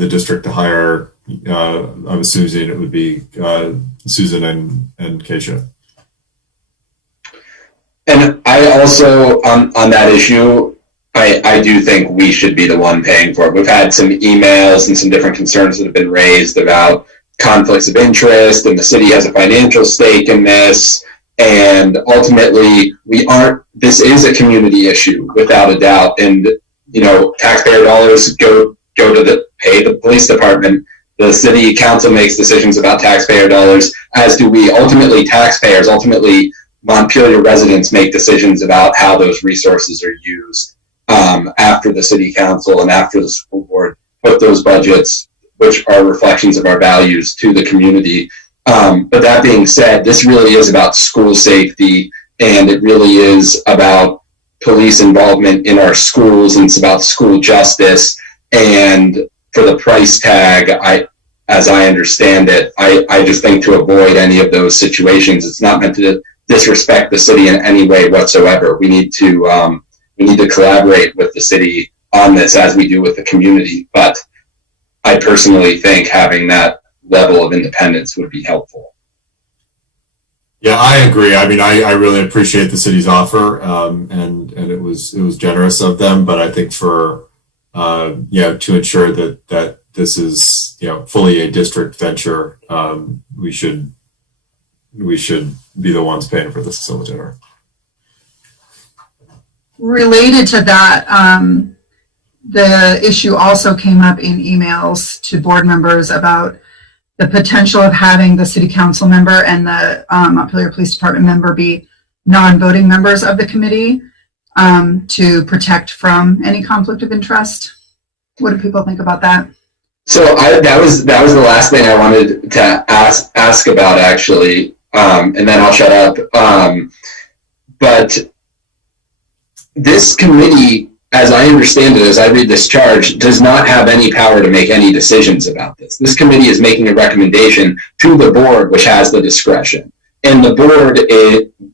district to hire. I'm assuming it would be Susan and Keisha. And I also, on that issue, I do think we should be the one paying for it. We've had some emails and some different concerns that have been raised about conflicts of interest, and the city has a financial stake in this. And ultimately, this is a community issue without a doubt. And, taxpayer dollars go to pay the police department. The city council makes decisions about taxpayer dollars, as do we. Ultimately, taxpayers, Montpelier residents make decisions about how those resources are used after the city council and after the school board put those budgets, which are reflections of our values, to the community. But that being said, this really is about school safety, and it really is about police involvement in our schools, and it's about school justice. And for the price tag, as I understand it, I just think to avoid any of those situations, it's not meant to disrespect the city in any way whatsoever. We need to collaborate with the city on this, as we do with the community. But I personally think having that level of independence would be helpful. Yeah, I agree. I mean, I really appreciate the city's offer, and it was generous of them. But I think for to ensure that this is, fully a district venture. We should be the ones paying for the facilitator. Related to that, the issue also came up in emails to board members about the potential of having the city council member and the Montpelier Police Department member be non-voting members of the committee to protect from any conflict of interest. What do people think about that? So that was the last thing I wanted to ask about, actually, and then I'll shut up. But this committee, as I understand it, as I read this charge, does not have any power to make any decisions about this. This committee is making a recommendation to the board, which has the discretion. And the board,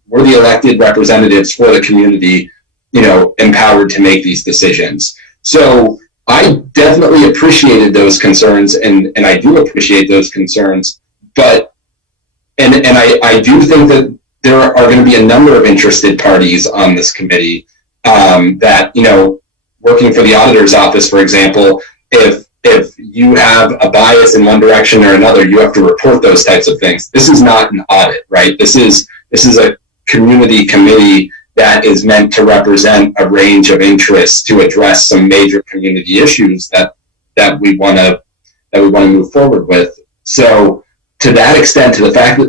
we're the elected representatives for the community, empowered to make these decisions. So I definitely appreciated those concerns, and I do appreciate those concerns. But, and I do think that there are going to be a number of interested parties on this committee. That, working for the auditor's office, for example, if you have a bias in one direction or another, you have to report those types of things. This is not an audit, right? This is a community committee that is meant to represent a range of interests to address some major community issues that we want to move forward with. So to that extent, to the fact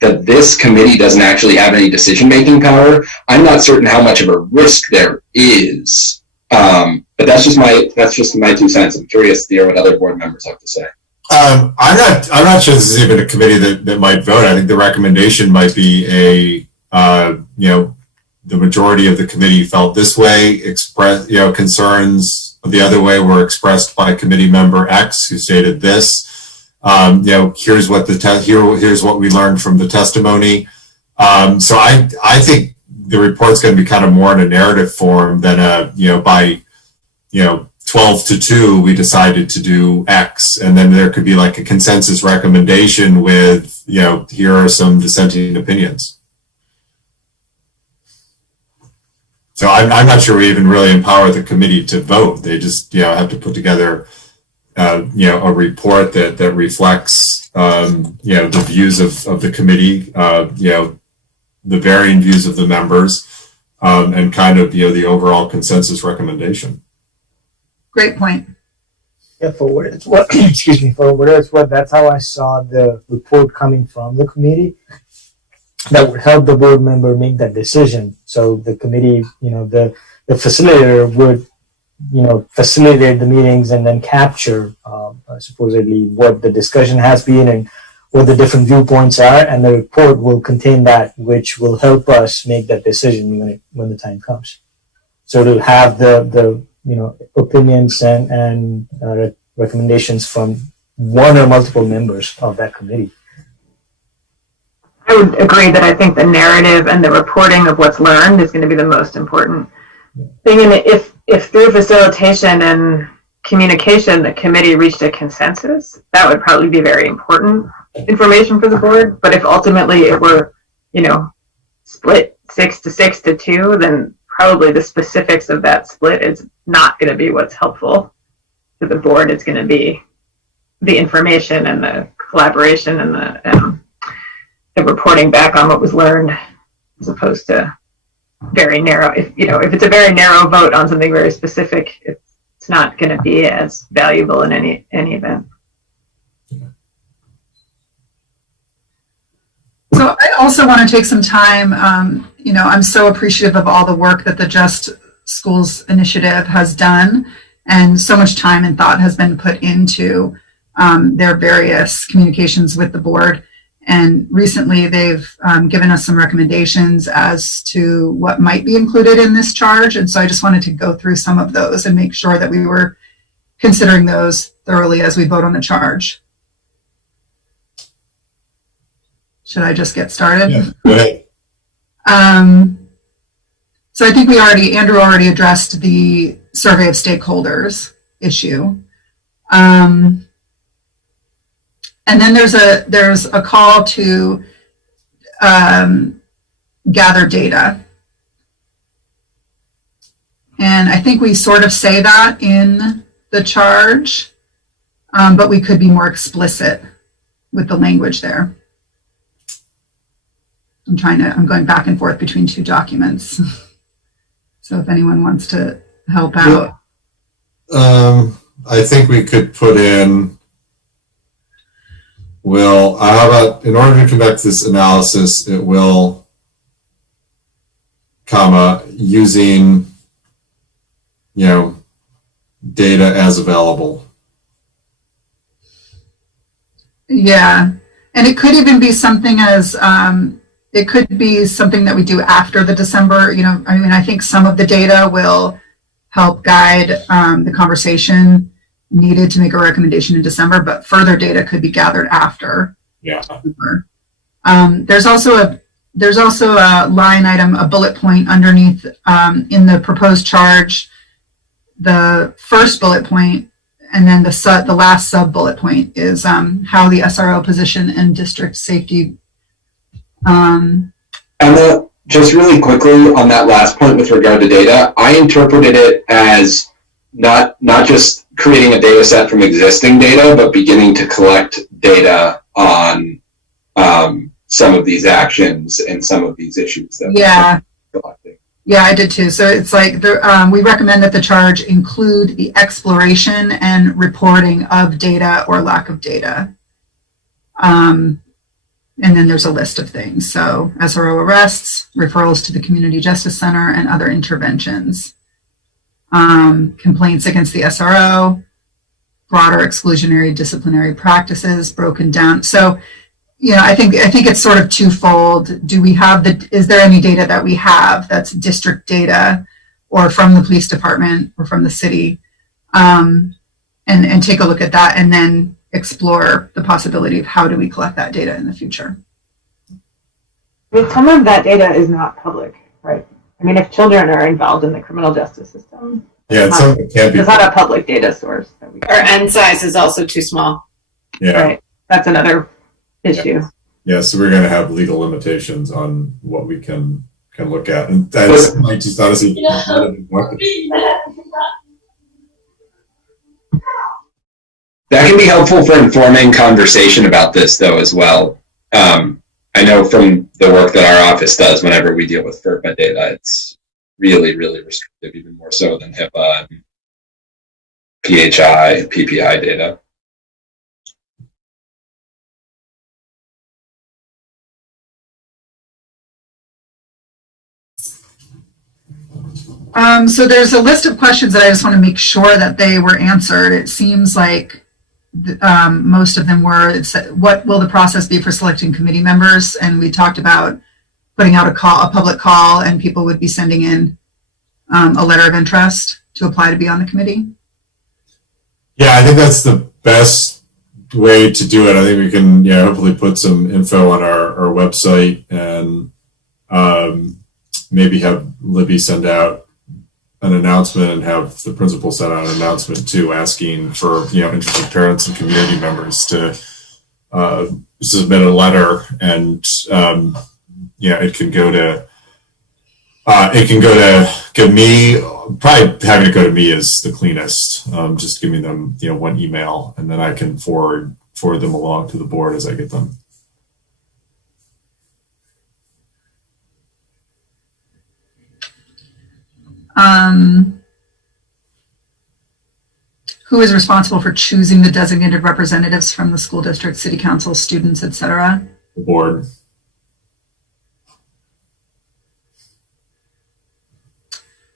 that this committee doesn't actually have any decision-making power, I'm not certain how much of a risk there is. But that's just my 2 cents. I'm curious to hear what other board members have to say. I'm not sure this is even a committee that might vote. I think the recommendation might be the majority of the committee felt this way, concerns the other way were expressed by committee member X, who stated this. Here's what here's what we learned from the testimony. So I think the report's going to be kind of more in a narrative form than by 12-2 we decided to do X, and then there could be like a consensus recommendation with here are some dissenting opinions. So I'm not sure we even really empower the committee to vote. They just have to put together a report that reflects the views of the committee, the varying views of the members, and kind of the overall consensus recommendation. Great point. Yeah, for what it's what, excuse me, for what it's what, that's how I saw the report coming from the committee that would help the board member make that decision. So the committee, the facilitator would, facilitate the meetings and then capture supposedly what the discussion has been and what the different viewpoints are, and the report will contain that, which will help us make that decision when the time comes. So to have the opinions and recommendations from one or multiple members of that committee. I would agree that I think the narrative and the reporting of what's learned is going to be the most important thing. And if through facilitation and communication the committee reached a consensus, that would probably be very important information for the board. But if ultimately it were, split 6 to 6 to 2, then probably the specifics of that split is not going to be what's helpful to the board. It's going to be the information and the collaboration and the reporting back on what was learned, as opposed to very narrow. If it's a very narrow vote on something very specific, it's not going to be as valuable in any event. So I also want to take some time, I'm so appreciative of all the work that the Just Schools Initiative has done, and so much time and thought has been put into their various communications with the board. And recently they've given us some recommendations as to what might be included in this charge. And so I just wanted to go through some of those and make sure that we were considering those thoroughly as we vote on the charge. Should I just get started? Yeah, go ahead. So I think Andrew already addressed the survey of stakeholders issue. And then there's a call to gather data. And I think we sort of say that in the charge, but we could be more explicit with the language there. I'm going back and forth between two documents. So if anyone wants to help out. I think we could put in, how about, in order to conduct this analysis, it will, using, data as available. Yeah. And it could even be something as, it could be something that we do after the December, I think some of the data will help guide the conversation needed to make a recommendation in December, but further data could be gathered after. Yeah. There's also a line item, a bullet point underneath in the proposed charge, the first bullet point, and then the last sub bullet point is how the SRO position and district safety. Emma, just really quickly on that last point with regard to data, I interpreted it as not just creating a data set from existing data, but beginning to collect data on some of these actions and some of these issues that we're collecting. Yeah, I did too. So it's like we recommend that the charge include the exploration and reporting of data or lack of data. And then there's a list of things. So SRO arrests, referrals to the Community Justice Center, and other interventions. Complaints against the SRO, broader exclusionary disciplinary practices broken down. So, I think it's sort of twofold. Do we have is there any data that we have that's district data or from the police department or from the city? And take a look at that and then explore the possibility of how do we collect that data in the future. Some of that data is not public, right? If children are involved in the criminal justice system, it's not a public data source. Our N size is also too small. Yeah. Right. That's another issue. Yeah, so we're going to have legal limitations on what we can look at. And that's like just honestly. That can be helpful for informing conversation about this, though, as well. I know from the work that our office does whenever we deal with FERPA data, it's really, really restrictive, even more so than HIPAA and PHI, PPI data. So there's a list of questions that I just want to make sure that they were answered. It seems like most of them were, what will the process be for selecting committee members? And we talked about putting out a public call, and people would be sending in a letter of interest to apply to be on the committee. Yeah, I think that's the best way to do it. I think we can, hopefully put some info on our website and maybe have Libby send out an announcement and have the principal send out an announcement too, asking for, interested parents and community members to submit a letter, and it can go to me. Probably having it go to me is the cleanest. Just give me them, one email, and then I can forward them along to the board as I get them. Who is responsible for choosing the designated representatives from the school district, city council, students, etc.? The board.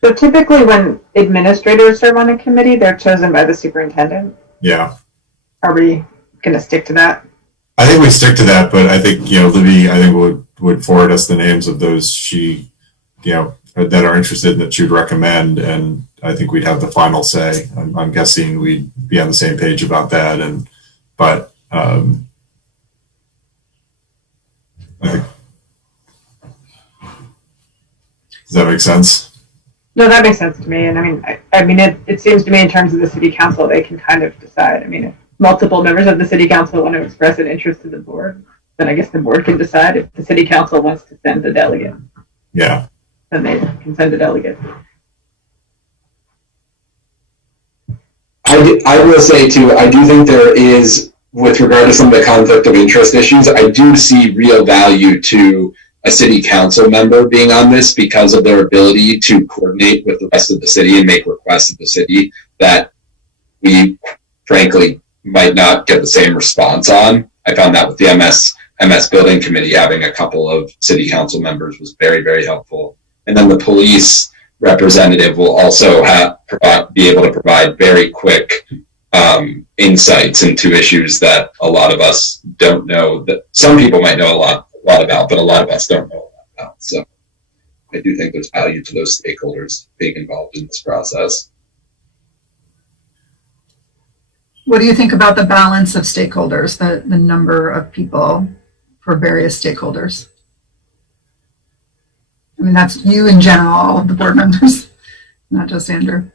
So typically when administrators serve on a committee, they're chosen by the superintendent. Yeah. Are we going to stick to that? I think we stick to that, but I think, Libby, would forward us the names of those she, that are interested that she'd recommend, and I think we'd have the final say. I'm guessing we'd be on the same page about that, but I think, does that make sense? No, that makes sense to me. And it seems to me in terms of the city council, they can kind of decide. If multiple members of the city council want to express an interest to the board, then I guess the board can decide. If the city council wants to send a delegate, Yeah. then they can send a delegate. I will say too, I do think there is, with regard to some of the conflict of interest issues, I do see real value to a city council member being on this because of their ability to coordinate with the rest of the city and make requests of the city that we frankly might not get the same response on. I found that with the MS building committee, having a couple of city council members was very, very helpful. And then the police representative will also be able to provide very quick insights into issues that a lot of us don't know, that some people might know a lot about, but a lot of us don't know about. So I do think there's value to those stakeholders being involved in this process. What do you think about the balance of stakeholders, the number of people for various stakeholders? I mean, that's you in general, all of the board members, not just Andrew.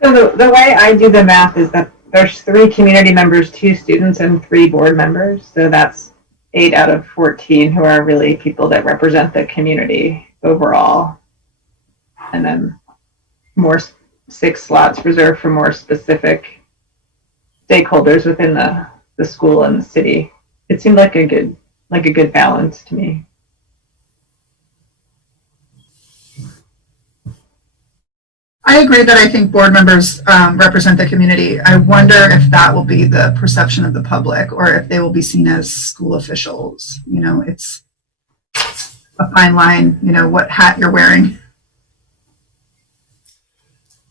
So the way I do the math is that there's 3 community members, 2 students, and 3 board members. So that's 8 out of 14 who are really people that represent the community overall. And then 6 slots reserved for more specific stakeholders within the school and the city. It seemed like a good balance to me. I agree that I think board members represent the community. I wonder if that will be the perception of the public or if they will be seen as school officials. You know, it's a fine line, you know, what hat you're wearing.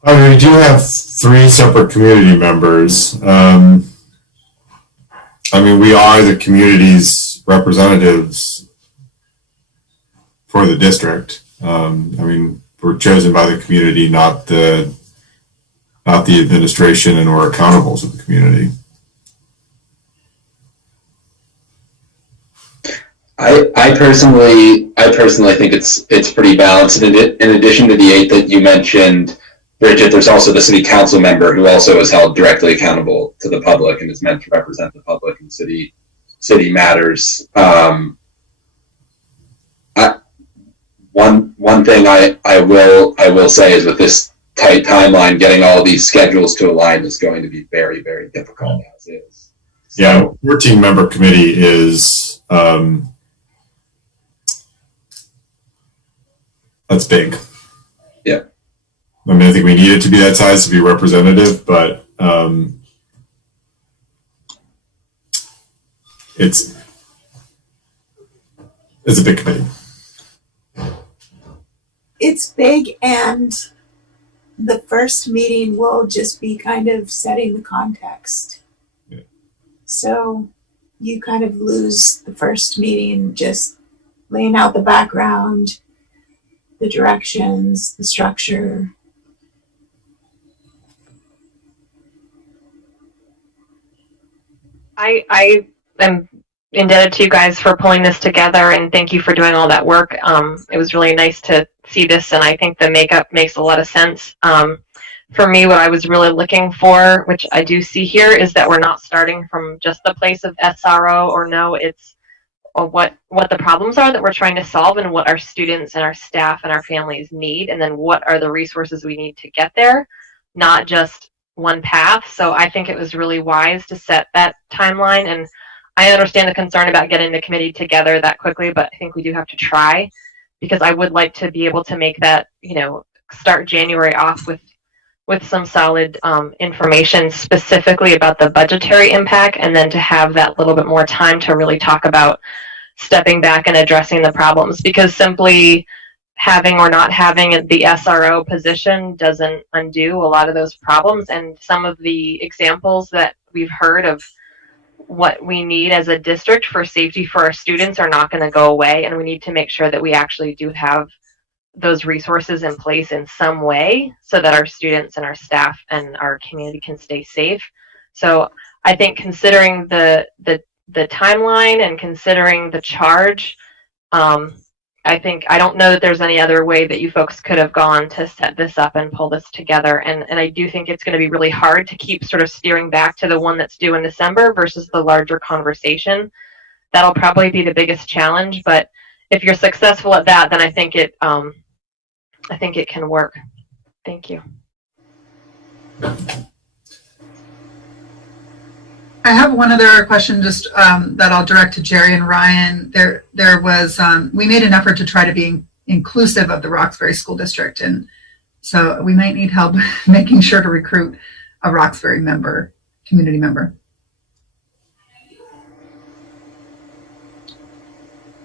I mean, we do have 3 separate community members. I mean, we are the community's representatives for the district. I mean, we're chosen by the community, not the administration, and we're accountable to the community. I personally think it's pretty balanced. In addition to the 8 that you mentioned, Bridget, there's also the city council member who also is held directly accountable to the public and is meant to represent the public in city matters. One thing I will say is with this tight timeline, getting all these schedules to align is going to be very, very difficult as is. So, yeah, 14-member committee is that's big. Yeah. I mean, I think we need it to be that size to be representative, but it's a big committee. It's big, and the first meeting will just be kind of setting the context. Yeah. So you kind of lose the first meeting just laying out the background, the directions, the structure. I am indebted to you guys for pulling this together, and thank you for doing all that work. It was really nice to see this, and I think the makeup makes a lot of sense. For me, what I was really looking for, which I do see here, is that we're not starting from just the place of SRO or no, it's what the problems are that we're trying to solve and what our students and our staff and our families need, and then what are the resources we need to get there, not just one path. So I think it was really wise to set that timeline, and I understand the concern about getting the committee together that quickly, but I think we do have to try, because I would like to be able to make that, you know, start January off with some solid information specifically about the budgetary impact, and then to have that little bit more time to really talk about stepping back and addressing the problems, because simply having or not having the SRO position doesn't undo a lot of those problems. And some of the examples that we've heard of what we need as a district for safety for our students are not going to go away, and we need to make sure that we actually do have those resources in place in some way so that our students and our staff and our community can stay safe. So I think considering the timeline and considering the charge, I don't know that there's any other way that you folks could have gone to set this up and pull this together. And I do think it's going to be really hard to keep sort of steering back to the one that's due in December versus the larger conversation. That'll probably be the biggest challenge. But if you're successful at that, then I think it can work. Thank you. I have one other question just that I'll direct to Jerry and Ryan. There was, we made an effort to try to be inclusive of the Roxbury School District. And so we might need help making sure to recruit a Roxbury member, community member.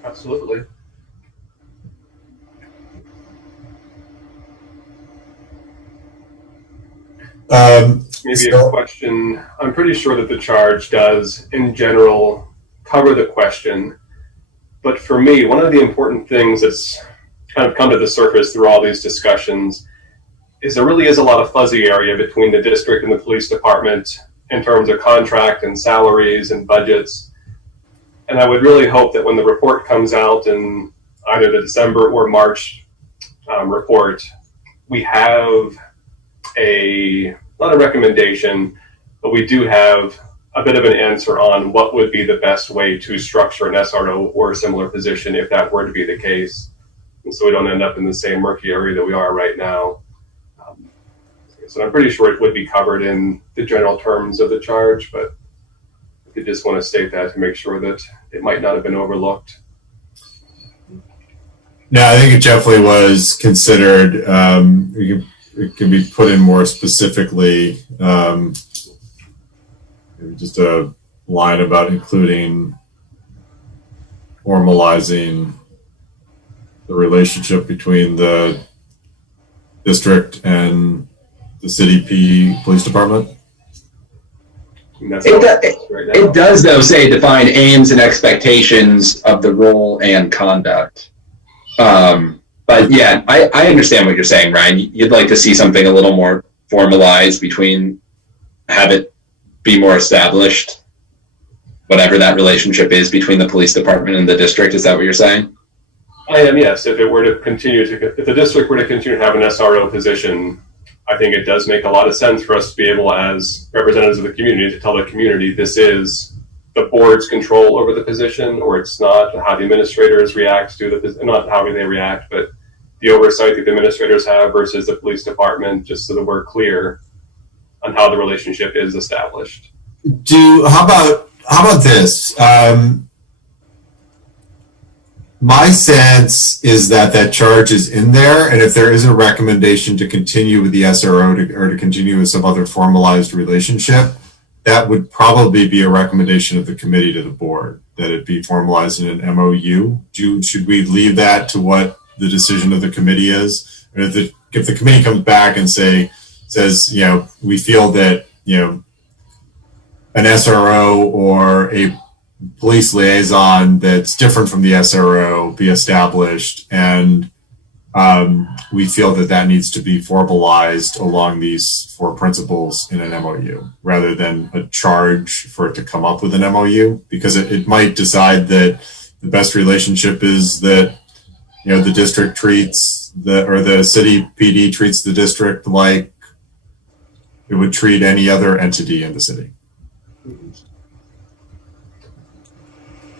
Absolutely. Maybe a question. I'm pretty sure that the charge does, in general, cover the question. But for me, one of the important things that's kind of come to the surface through all these discussions is there really is a lot of fuzzy area between the district and the police department in terms of contract and salaries and budgets. And I would really hope that when the report comes out in either the December or March report, we have not a recommendation, but we do have a bit of an answer on what would be the best way to structure an SRO or a similar position if that were to be the case. And so we don't end up in the same murky area that we are right now. So I'm pretty sure it would be covered in the general terms of the charge, but I just want to state that to make sure that it might not have been overlooked. No, I think it definitely was considered. It can be put in more specifically. Just a line about including formalizing the relationship between the district and the city police department. It does, though, say define aims and expectations of the role and conduct. But yeah, I understand what you're saying, Ryan. You'd like to see something a little more formalized have it be more established, whatever that relationship is between the police department and the district. Is that what you're saying? I am, yes. If the district were to continue to have an SRO position, I think it does make a lot of sense for us to be able, as representatives of the community, to tell the community this is the board's control over the position, or it's not. How the administrators react to not how they react, but the oversight that the administrators have versus the police department, just so that we're clear on how the relationship is established. How about this? My sense is that charge is in there, and if there is a recommendation to continue with the SRO or to continue with some other formalized relationship, that would probably be a recommendation of the committee to the board, that it be formalized in an MOU. Should we leave that to what the decision of the committee is? Or if the committee comes back and says, we feel that, an SRO or a police liaison that's different from the SRO be established, and we feel that needs to be formalized along these 4 principles in an MOU, rather than a charge for it to come up with an MOU, because it might decide that the best relationship is that the district treats the city PD treats the district like it would treat any other entity in the city.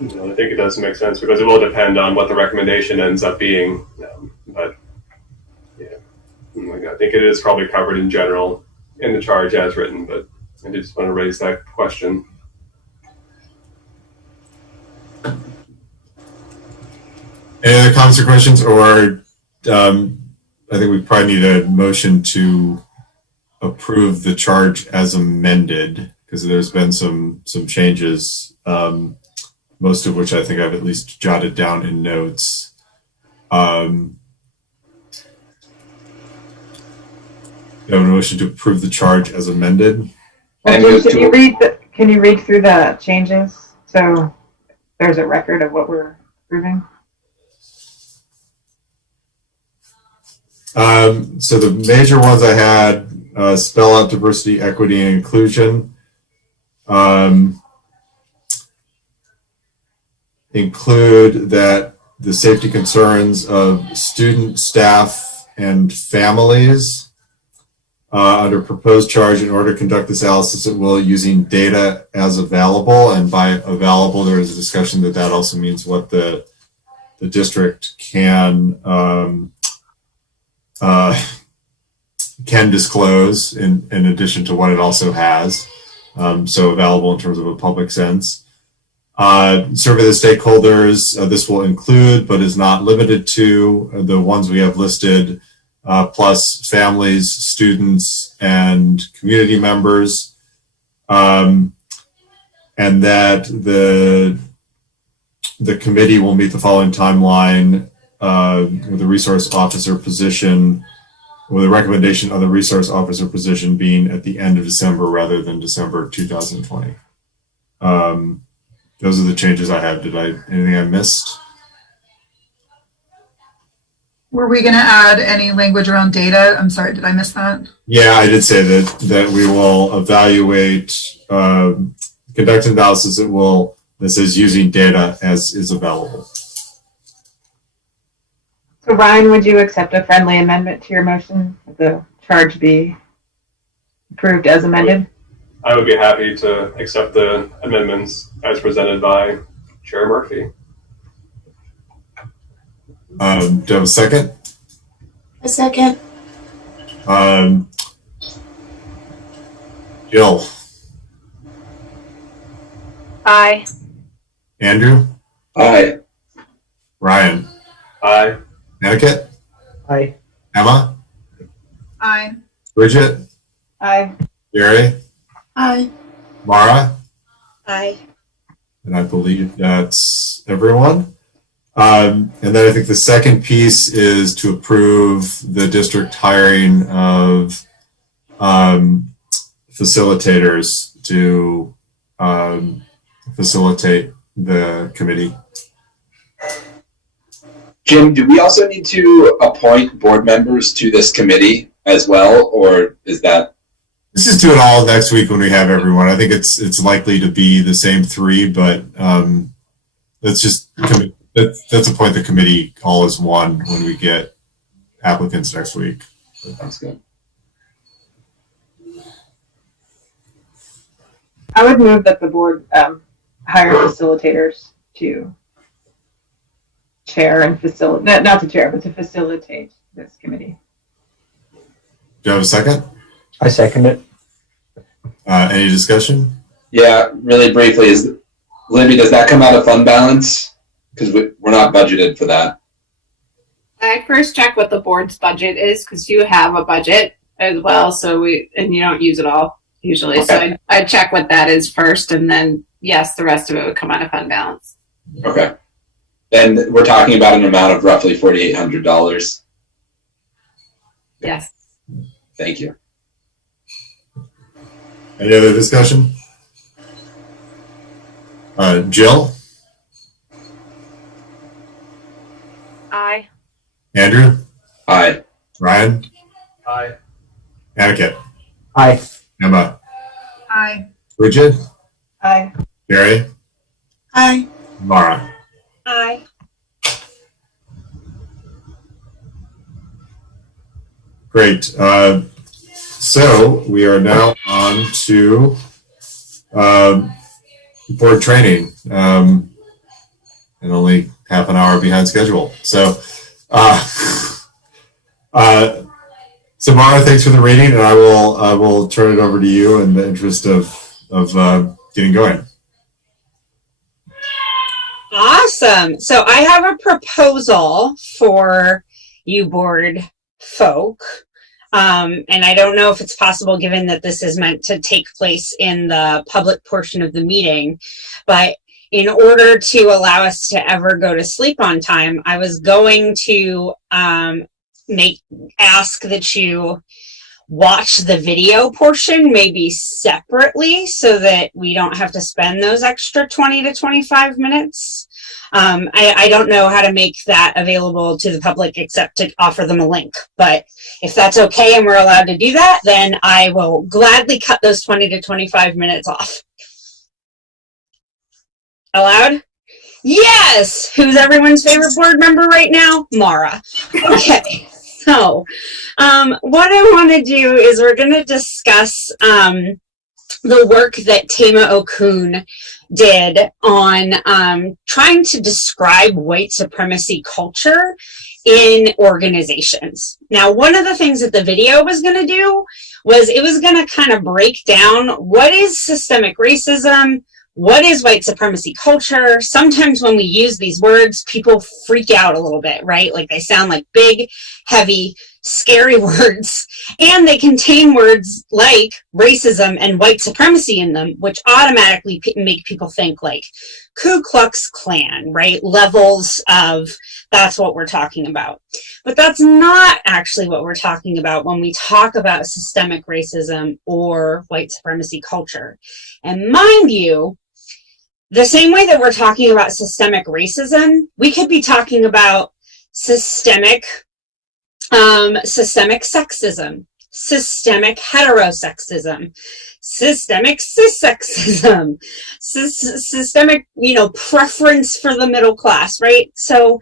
I think it does make sense because it will depend on what the recommendation ends up being. But yeah, I think it is probably covered in general in the charge as written, but I just want to raise that question. Any other comments or questions? Or I think we probably need a motion to approve the charge as amended, because there's been some changes, most of which I think I've at least jotted down in notes. You have a motion to approve the charge as amended? Can you read through the changes so there's a record of what we're approving? So the major ones I had, spell out diversity, equity, and inclusion. Include that the safety concerns of student, staff, and families under proposed charge. In order to conduct this analysis, it will using data as available, and by available, there is a discussion that also means what the district can disclose in addition to what it also has. so available in terms of a public sense. Survey the stakeholders. This will include, but is not limited to, the ones we have listed, plus families, students, and community members. And that the committee will meet the following timeline with the resource officer position, with a recommendation of the resource officer position being at the end of December rather than December 2020. Those are the changes I have. Anything I missed? Were we going to add any language around data? I'm sorry, did I miss that? Yeah, I did say that we will evaluate, conduct analysis that says using data as is available. So Ryan, would you accept a friendly amendment to your motion? The charge be approved as amended? I would be happy to accept the amendments as presented by Chair Murphy. Do I have a second? A second. Jill. Aye. Andrew. Aye. Ryan. Aye. Aniket. Aye. Emma. Aye. Bridget. Aye. Gary. Aye. Mara. Aye. And I believe that's everyone. And then I think the second piece is to approve the district hiring of facilitators to facilitate the committee. Jim, do we also need to appoint board members to this committee as well, or is that? Let's just do it all next week when we have everyone. I think it's likely to be the same three, but let's just let's appoint the committee all as one when we get applicants next week. Sounds good. I would move that the board hire facilitators to chair and facilitate, not to chair, but to facilitate this committee. Do you have a second? I second it. Any discussion? Yeah, really briefly, Libby, does that come out of fund balance? Because we're not budgeted for that. I first check what the board's budget is because you have a budget as well. So and you don't use it all usually. Okay. So I check what that is first, and then yes, the rest of it would come out of fund balance. Okay. And we're talking about an amount of roughly $4,800. Yes. Thank you. Any other discussion? Jill? Aye. Andrew? Aye. Ryan? Aye. Aniket? Aye. Emma? Aye. Bridget? Aye. Gary? Aye. Mara? Aye. Great. So we are now on to board training, and only half an hour behind schedule. So, Mara, thanks for the reading, and I will turn it over to you in the interest of getting going. Awesome. So I have a proposal for you board folk. And I don't know if it's possible given that this is meant to take place in the public portion of the meeting, but in order to allow us to ever go to sleep on time, I was going to ask that you watch the video portion maybe separately so that we don't have to spend those extra 20 to 25 minutes. I don't know how to make that available to the public except to offer them a link, but if that's okay and we're allowed to do that, then I will gladly cut those 20 to 25 minutes off. Allowed? Yes! Who's everyone's favorite board member right now? Mara. Okay. So, what I want to do is we're going to discuss the work that Tema Okun did on trying to describe white supremacy culture in organizations. Now, one of the things that the video was going to do was it was going to kind of break down what is systemic racism, what is white supremacy culture. Sometimes when we use these words, people freak out a little bit, right? Like they sound like big, heavy, scary words, and they contain words like racism and white supremacy in them, which automatically make people think like Ku Klux Klan, right? Levels of that's what we're talking about. But that's not actually what we're talking about when we talk about systemic racism or white supremacy culture. And mind you, the same way that we're talking about systemic racism, we could be talking about systemic sexism, systemic heterosexism, systemic cissexism, systemic, preference for the middle class, right? So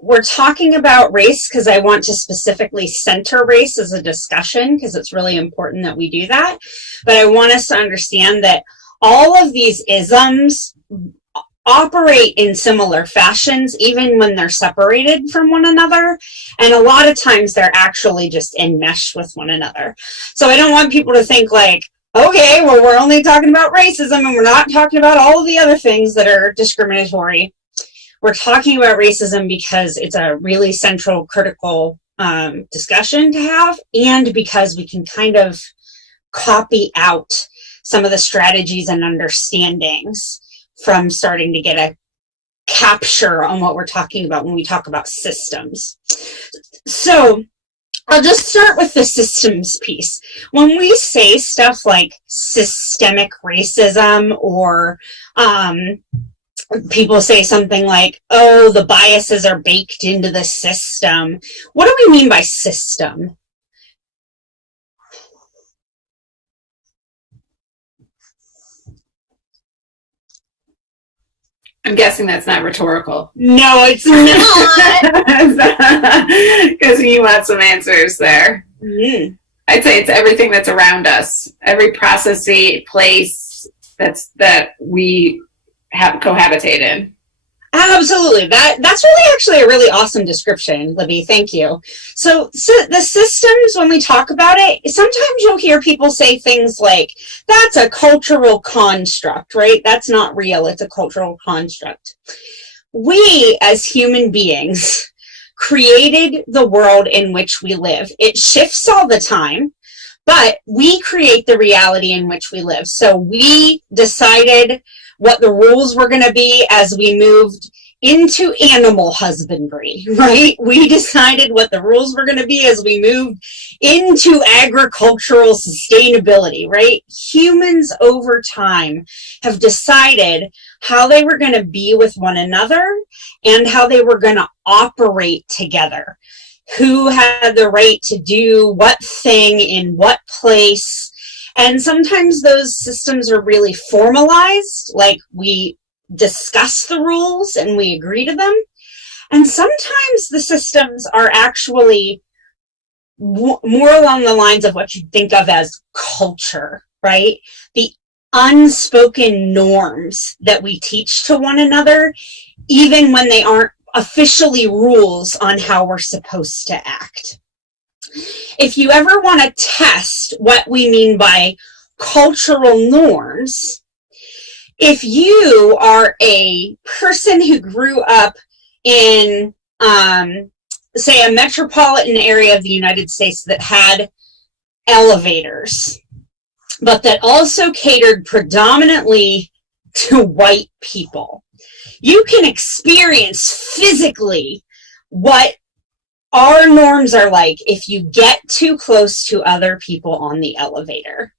we're talking about race because I want to specifically center race as a discussion because it's really important that we do that. But I want us to understand that all of these isms operate in similar fashions, even when they're separated from one another. And a lot of times they're actually just enmeshed with one another. So I don't want people to think like, okay, well, we're only talking about racism and we're not talking about all of the other things that are discriminatory. We're talking about racism because it's a really central, critical discussion to have, and because we can kind of copy out some of the strategies and understandings from starting to get a capture on what we're talking about when we talk about systems. So I'll just start with the systems piece. When we say stuff like systemic racism, or people say something like, oh, the biases are baked into the system. What do we mean by system? I'm guessing that's not rhetorical. No, it's not. Because you want some answers there. Mm. I'd say it's everything that's around us. Every processy place that we have cohabitate in. Absolutely. That's really actually a really awesome description, Libby. Thank you. So the systems, when we talk about it, sometimes you'll hear people say things like, that's a cultural construct, right? That's not real. It's a cultural construct. We, as human beings, created the world in which we live. It shifts all the time, but we create the reality in which we live. So we decided what the rules were going to be as we moved into animal husbandry, right? We decided what the rules were going to be as we moved into agricultural sustainability, right? Humans over time have decided how they were going to be with one another and how they were going to operate together. Who had the right to do what thing in what place. And sometimes those systems are really formalized, like we discuss the rules and we agree to them. And sometimes the systems are actually more along the lines of what you think of as culture, right? The unspoken norms that we teach to one another, even when they aren't officially rules on how we're supposed to act. If you ever want to test what we mean by cultural norms, if you are a person who grew up in, say, a metropolitan area of the United States that had elevators, but that also catered predominantly to white people, you can experience physically what our norms are like if you get too close to other people on the elevator.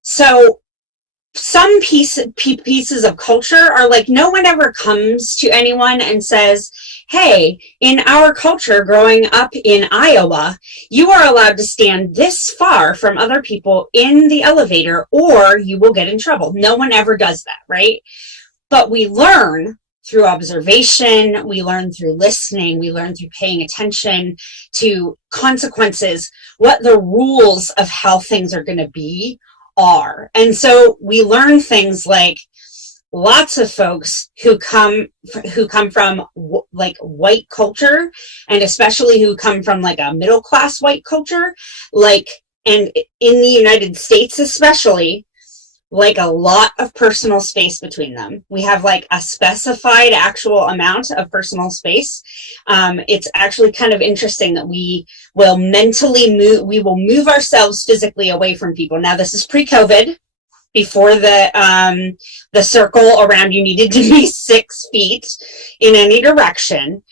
So some pieces of culture are like, no one ever comes to anyone and says, hey, in our culture growing up in Iowa, you are allowed to stand this far from other people in the elevator or you will get in trouble. No one ever does that, right? But we learn through observation, we learn through listening, we learn through paying attention to consequences, what the rules of how things are going to be are. And so we learn things like lots of folks who come from like white culture, and especially who come from like a middle class white culture, like, and in the United States especially, like a lot of personal space between them. We have like a specified actual amount of personal space. It's actually kind of interesting that we will move ourselves physically away from people. Now this is pre-COVID, before the circle around you needed to be 6 feet in any direction.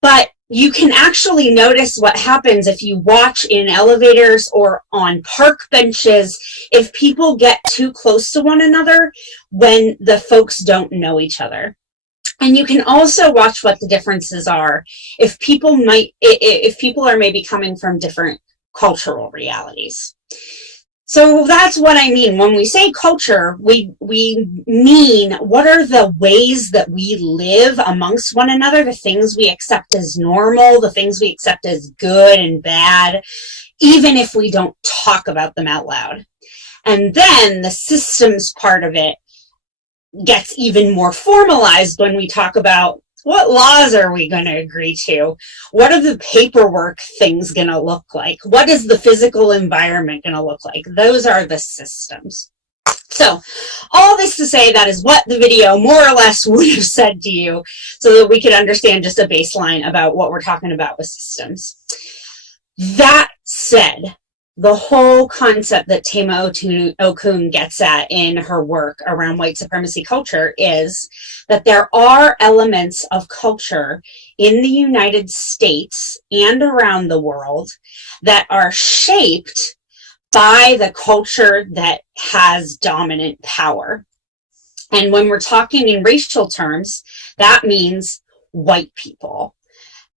But you can actually notice what happens if you watch in elevators or on park benches, if people get too close to one another when the folks don't know each other. And you can also watch what the differences are if people are maybe coming from different cultural realities. So that's what I mean. When we say culture, we mean what are the ways that we live amongst one another, the things we accept as normal, the things we accept as good and bad, even if we don't talk about them out loud. And then the systems part of it gets even more formalized when we talk about what laws are we going to agree to? What are the paperwork things going to look like? What is the physical environment going to look like? Those are the systems. So all this to say, that is what the video more or less would have said to you, so that we could understand just a baseline about what we're talking about with systems. That said, the whole concept that Tema Okun gets at in her work around white supremacy culture is that there are elements of culture in the United States and around the world that are shaped by the culture that has dominant power. And when we're talking in racial terms, that means white people.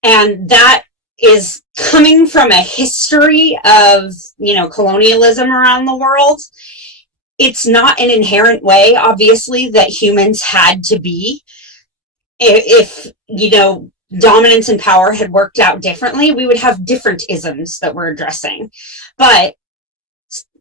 And that is coming from a history of, colonialism around the world. It's not an inherent way, obviously, that humans had to be. If, dominance and power had worked out differently, we would have different isms that we're addressing. But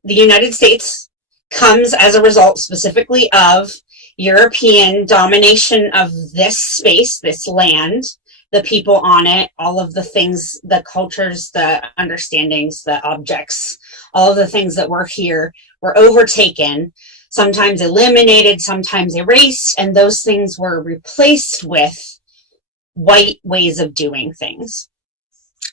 the United States comes as a result specifically of European domination of this space, this land, the people on it, all of the things, the cultures, the understandings, the objects, all of the things that were here were overtaken, sometimes eliminated, sometimes erased, and those things were replaced with white ways of doing things.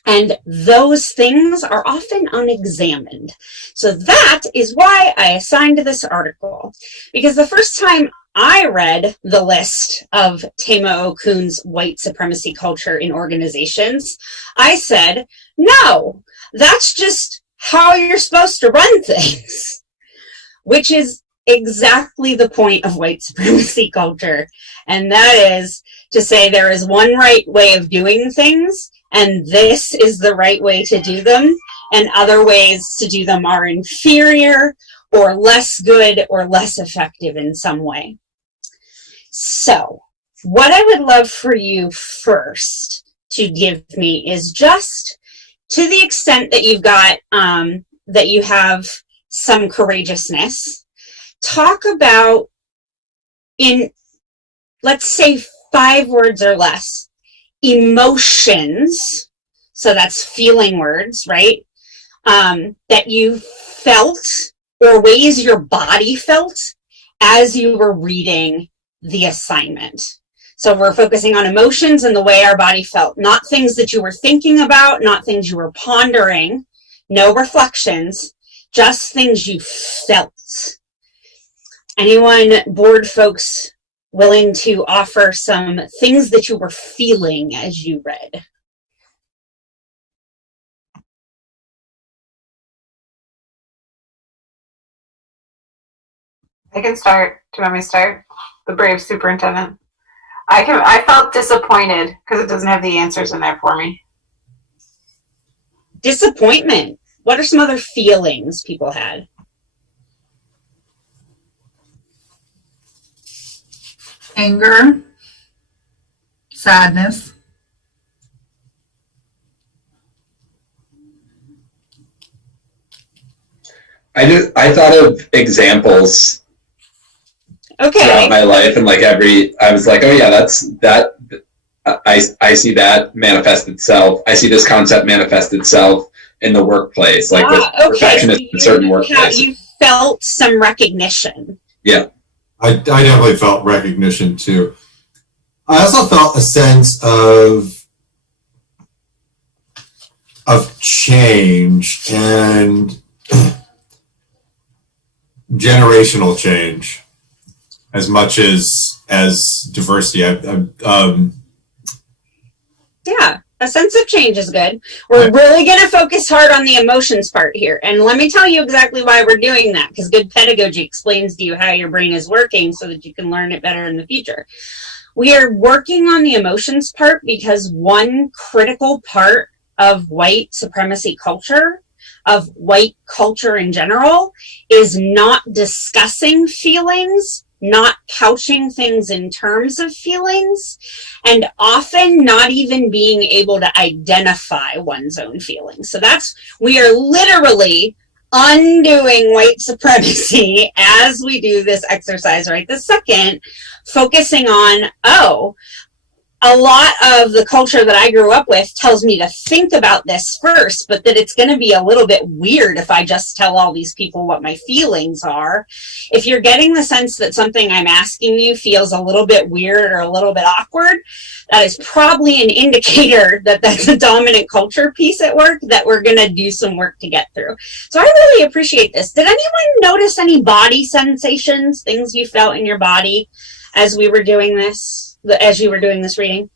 And those things are often unexamined. So that is why I assigned this article, because the first time I read the list of Tema Okun's white supremacy culture in organizations, I said, no, that's just how you're supposed to run things, which is exactly the point of white supremacy culture. And that is to say there is one right way of doing things, and this is the right way to do them, and other ways to do them are inferior or less good or less effective in some way. So what I would love for you first to give me is, just to the extent that you've got, that you have some courageousness, talk about, in, let's say, 5 words or less, emotions, so that's feeling words, right, that you felt, or ways your body felt as you were reading the assignment. So we're focusing on emotions and the way our body felt, not things that you were thinking about, not things you were pondering, no reflections, just things you felt. Anyone, board folks, willing to offer some things that you were feeling as you read? I can start. Do you want me to start? The brave superintendent. I felt disappointed because it doesn't have the answers in there for me. Disappointment. What are some other feelings people had? Anger, sadness, I thought of examples Okay. throughout my life, and like I was like, oh yeah, that. I see that manifest itself. I see this concept manifest itself in the workplace, like with perfectionists in certain workplaces. You felt some recognition. Yeah. I definitely felt recognition too. I also felt a sense of change and generational change as much as diversity. Yeah, a sense of change is good. We're really going to focus hard on the emotions part here. And let me tell you exactly why we're doing that, because good pedagogy explains to you how your brain is working so that you can learn it better in the future. We are working on the emotions part because one critical part of white supremacy culture, of white culture in general, is not discussing feelings, not couching things in terms of feelings, and often not even being able to identify one's own feelings. So we are literally undoing white supremacy as we do this exercise right this second, focusing on, a lot of the culture that I grew up with tells me to think about this first, but that it's going to be a little bit weird if I just tell all these people what my feelings are. If you're getting the sense that something I'm asking you feels a little bit weird or a little bit awkward, that is probably an indicator that that's a dominant culture piece at work that we're going to do some work to get through. So I really appreciate this. Did anyone notice any body sensations, things you felt in your body as we were doing this? As you were doing this reading?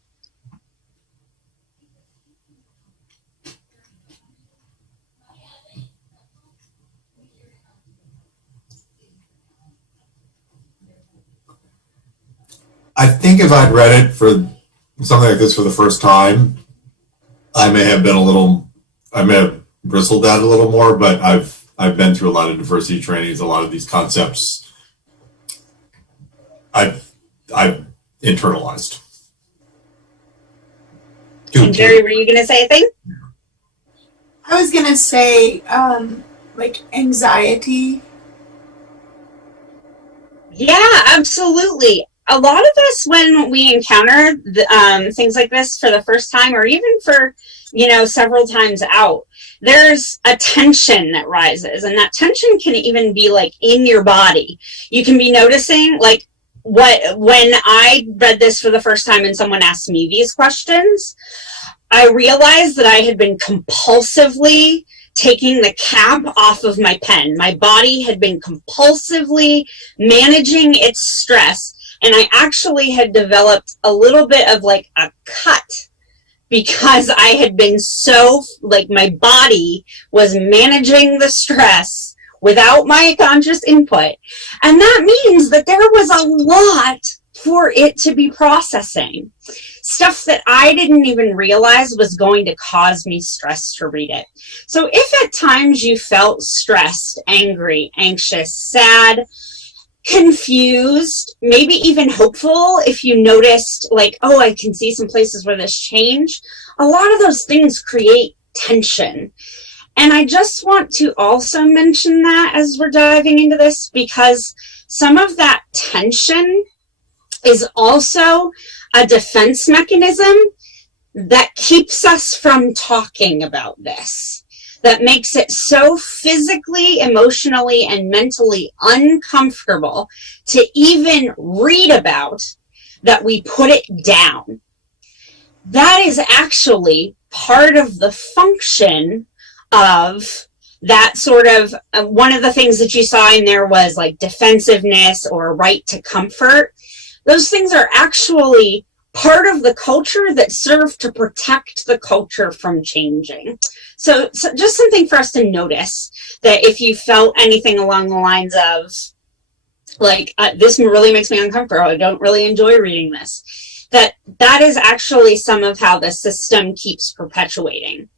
I think if I'd read it for something like this for the first time, I may have bristled at it a little more, but I've been through a lot of diversity trainings, a lot of these concepts I've internalized. And Jerry, were you going to say a thing? I was going to say, like anxiety. Yeah, absolutely. A lot of us, when we encounter things like this for the first time, or even for, several times out, there's a tension that rises, and that tension can even be like in your body. You can be noticing, like, when I read this for the first time and someone asked me these questions, I realized that I had been compulsively taking the cap off of my pen. My body had been compulsively managing its stress, and I actually had developed a little bit of like a cut because I had been so, like, my body was managing the stress without my conscious input. And that means that there was a lot for it to be processing. Stuff that I didn't even realize was going to cause me stress to read it. So if at times you felt stressed, angry, anxious, sad, confused, maybe even hopeful, if you noticed like, I can see some places where this changed, a lot of those things create tension. And I just want to also mention that as we're diving into this, because some of that tension is also a defense mechanism that keeps us from talking about this, that makes it so physically, emotionally, and mentally uncomfortable to even read about that we put it down. That is actually part of the function of that sort of, one of the things that you saw in there was like defensiveness or right to comfort. Those things are actually part of the culture that serve to protect the culture from changing. So just something for us to notice, that if you felt anything along the lines of like, this really makes me uncomfortable, I don't really enjoy reading this, that is actually some of how the system keeps perpetuating.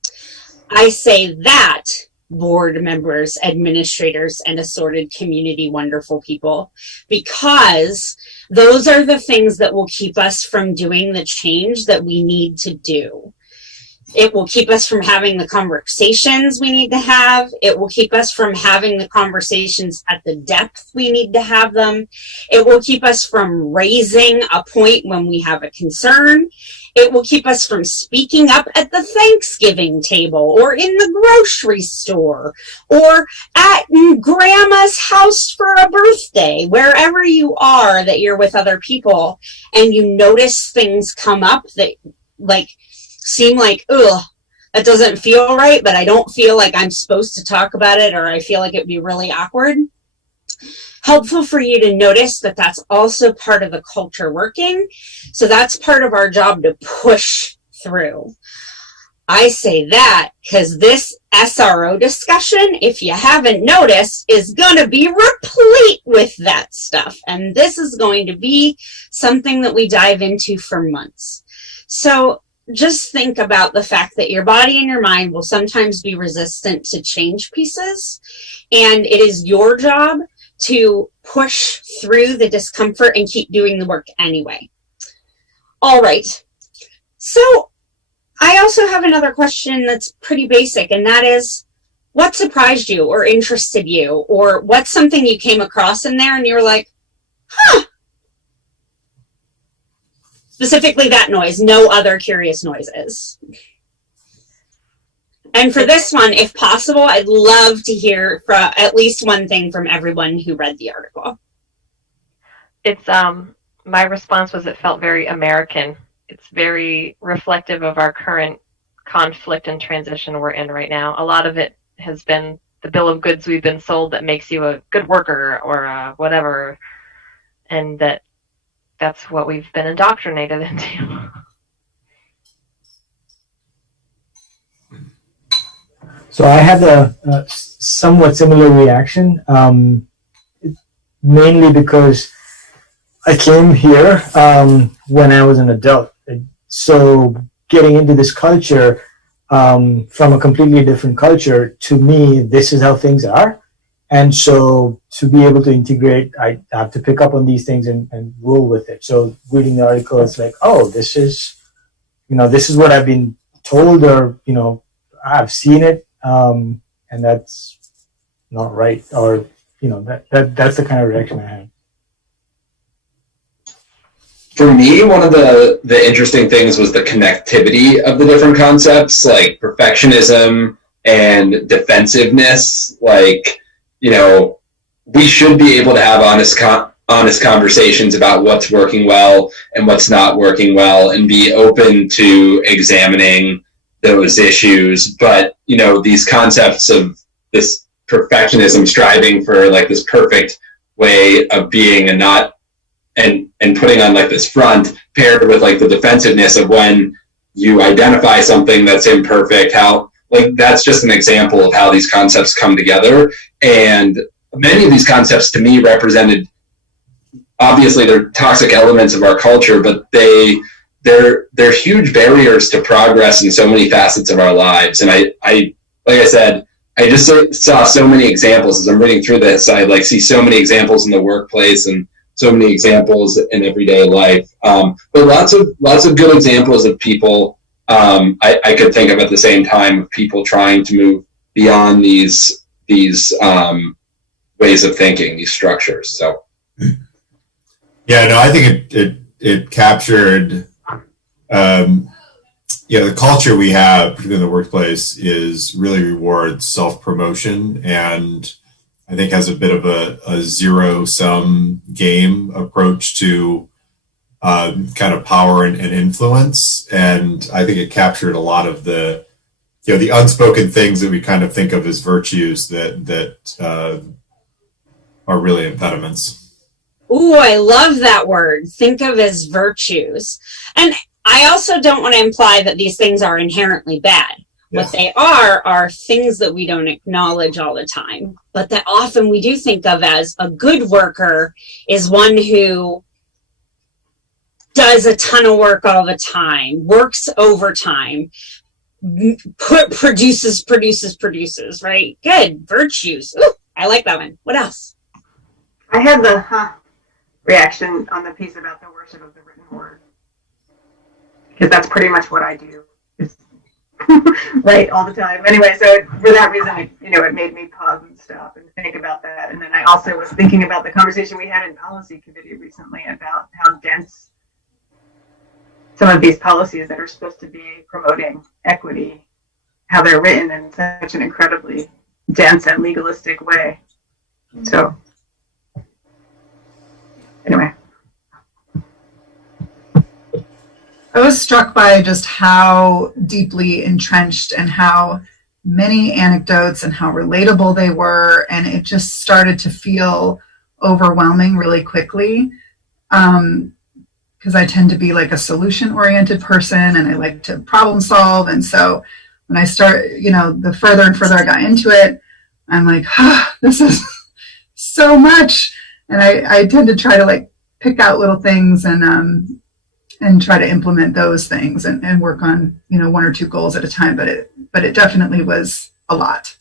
I say that, board members, administrators, and assorted community wonderful people, because those are the things that will keep us from doing the change that we need to do. It will keep us from having the conversations we need to have. It will keep us from having the conversations at the depth we need to have them. It will keep us from raising a point when we have a concern. It will keep us from speaking up at the Thanksgiving table or in the grocery store or at grandma's house for a birthday, wherever you are that you're with other people and you notice things come up that seem like, ugh, that doesn't feel right, but I don't feel like I'm supposed to talk about it, or I feel like it'd be really awkward. Helpful for you to notice that that's also part of the culture working. So that's part of our job to push through. I say that because this SRO discussion, if you haven't noticed, is going to be replete with that stuff. And this is going to be something that we dive into for months. So just think about the fact that your body and your mind will sometimes be resistant to change pieces. And it is your job to push through the discomfort and keep doing the work anyway. All right. So I also have another question that's pretty basic, and that is, what surprised you or interested you, or what's something you came across in there and you were like, huh? Specifically that noise, no other curious noises. And for this one, if possible, I'd love to hear from at least one thing from everyone who read the article. It's my response was it felt very American. It's very reflective of our current conflict and transition we're in right now. A lot of it has been the bill of goods we've been sold that makes you a good worker or whatever, and that's what we've been indoctrinated into. So I had a somewhat similar reaction, mainly because I came here when I was an adult. So getting into this culture from a completely different culture, to me, this is how things are. And so to be able to integrate, I have to pick up on these things and roll with it. So reading the article, it's like, oh, this is what I've been told, or, I've seen it. And that's not right, or that's the kind of reaction I had. For me, one of the interesting things was the connectivity of the different concepts, like perfectionism and defensiveness. Like, we should be able to have honest conversations about what's working well and what's not working well, and be open to examining those issues. But these concepts of this perfectionism, striving for like this perfect way of being, and not and putting on like this front, paired with like the defensiveness of when you identify something that's imperfect, how like that's just an example of how these concepts come together. And many of these concepts to me represented, obviously they're toxic elements of our culture, but they're huge barriers to progress in so many facets of our lives. And I like I said, I just saw so many examples as I'm reading through this. I like see so many examples in the workplace and so many examples in everyday life. But lots of good examples of people I could think of at the same time, of people trying to move beyond these ways of thinking, these structures. So yeah, no, I think it captured the culture we have, particularly in the workplace, is really rewards self-promotion, and I think has a bit of a zero-sum game approach to kind of power and influence. And I think it captured a lot of the unspoken things that we kind of think of as virtues that are really impediments. Ooh, I love that word. Think of as virtues. And I also don't want to imply that these things are inherently bad. Yeah. What they are things that we don't acknowledge all the time, but that often we do think of as a good worker is one who does a ton of work all the time, works overtime, produces, right? Good. Virtues. Ooh, I like that one. What else? I had the reaction on the piece about the worship of the written word, because that's pretty much what I do. Is right all the time. Anyway, so for that reason, it made me pause and stop and think about that. And then I also was thinking about the conversation we had in policy committee recently about how dense some of these policies that are supposed to be promoting equity, how they're written in such an incredibly dense and legalistic way. So anyway. I was struck by just how deeply entrenched and how many anecdotes and how relatable they were. And it just started to feel overwhelming really quickly. Because I tend to be like a solution-oriented person and I like to problem solve. And so when I start, the further and further I got into it, I'm like, this is so much. And I tend to try to like pick out little things and try to implement those things and work on, one or two goals at a time. But it definitely was a lot.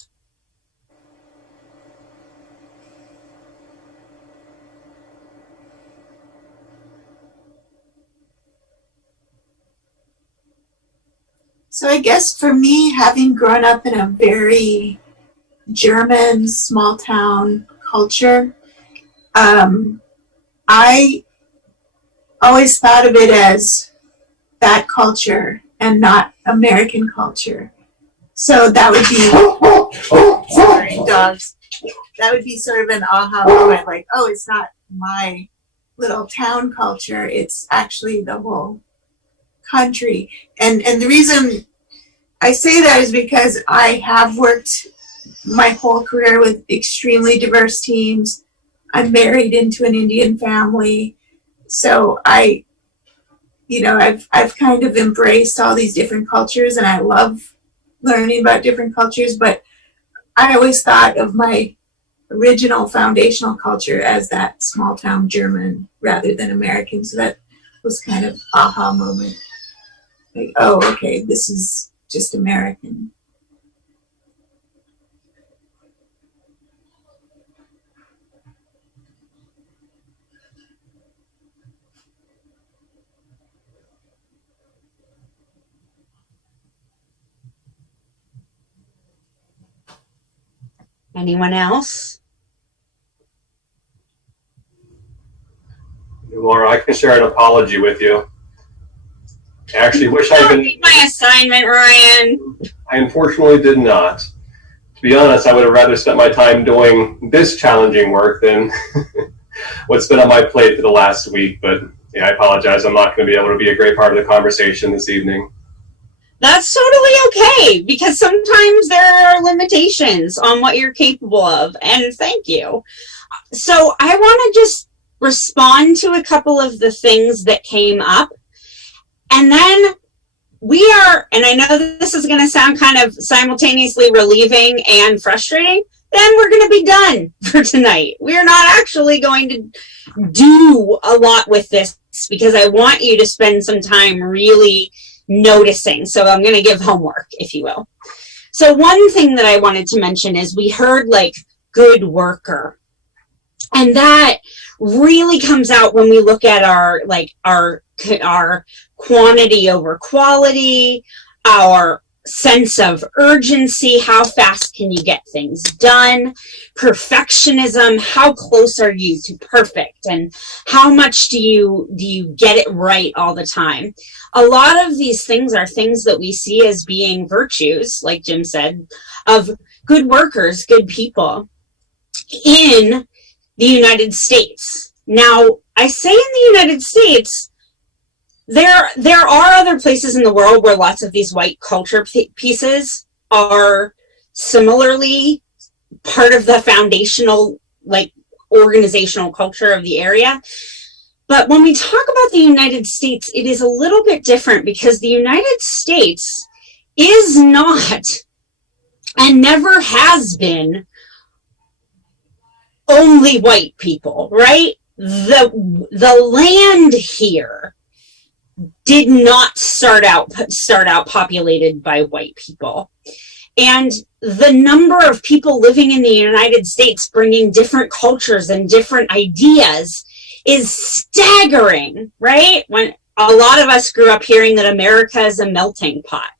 So I guess for me, having grown up in a very German small town culture, I always thought of it as that culture and not American culture. So that would be, sorry, dogs. That would be sort of an aha moment, like, oh, it's not my little town culture. It's actually the whole country. And the reason I say that is because I have worked my whole career with extremely diverse teams. I'm married into an Indian family. So I've kind of embraced all these different cultures and I love learning about different cultures, but I always thought of my original foundational culture as that small town German rather than American. So that was kind of aha moment. Like, oh, okay, this is just American. Anyone else? Laura, I can share an apology with you. I actually wish I'd been. My assignment, Ryan. I unfortunately did not. To be honest, I would have rather spent my time doing this challenging work than what's been on my plate for the last week. But yeah, I apologize. I'm not going to be able to be a great part of the conversation this evening. That's totally okay, because sometimes there are limitations on what you're capable of, and thank you. So I want to just respond to a couple of the things that came up, and then we are, and I know this is going to sound kind of simultaneously relieving and frustrating, then we're going to be done for tonight. We're not actually going to do a lot with this, because I want you to spend some time really noticing. So I'm going to give homework, if you will. So one thing that I wanted to mention is we heard like good worker. And that really comes out when we look at our quantity over quality, our sense of urgency, how fast can you get things done, perfectionism, how close are you to perfect, and how much do you get it right all the time. A lot of these things are things that we see as being virtues, like Jim said, of good workers, good people in the United States. Now, I say in the United States, there are other places in the world where lots of these white culture pieces are similarly part of the foundational, like, organizational culture of the area. But when we talk about the United States, it is a little bit different, because the United States is not and never has been only white people, right? The land here did not start out populated by white people. And the number of people living in the United States bringing different cultures and different ideas is staggering, right? When a lot of us grew up hearing that America is a melting pot.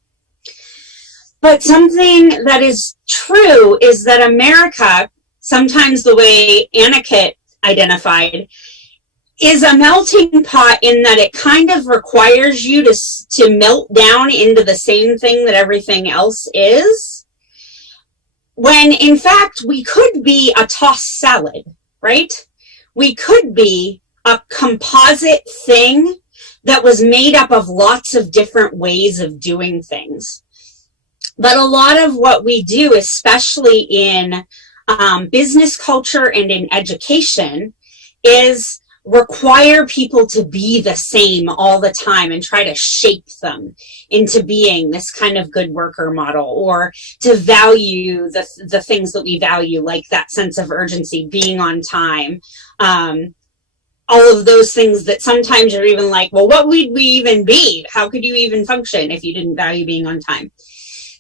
But something that is true is that America, sometimes the way Anna-Kit identified, is a melting pot in that it kind of requires you to melt down into the same thing that everything else is, when in fact we could be a tossed salad, right? We could be a composite thing that was made up of lots of different ways of doing things. But a lot of what we do, especially in business culture and in education, is require people to be the same all the time and try to shape them into being this kind of good worker model, or to value the things that we value, like that sense of urgency, being on time, all of those things that sometimes you're even like, well, what would we even be? How could you even function if you didn't value being on time?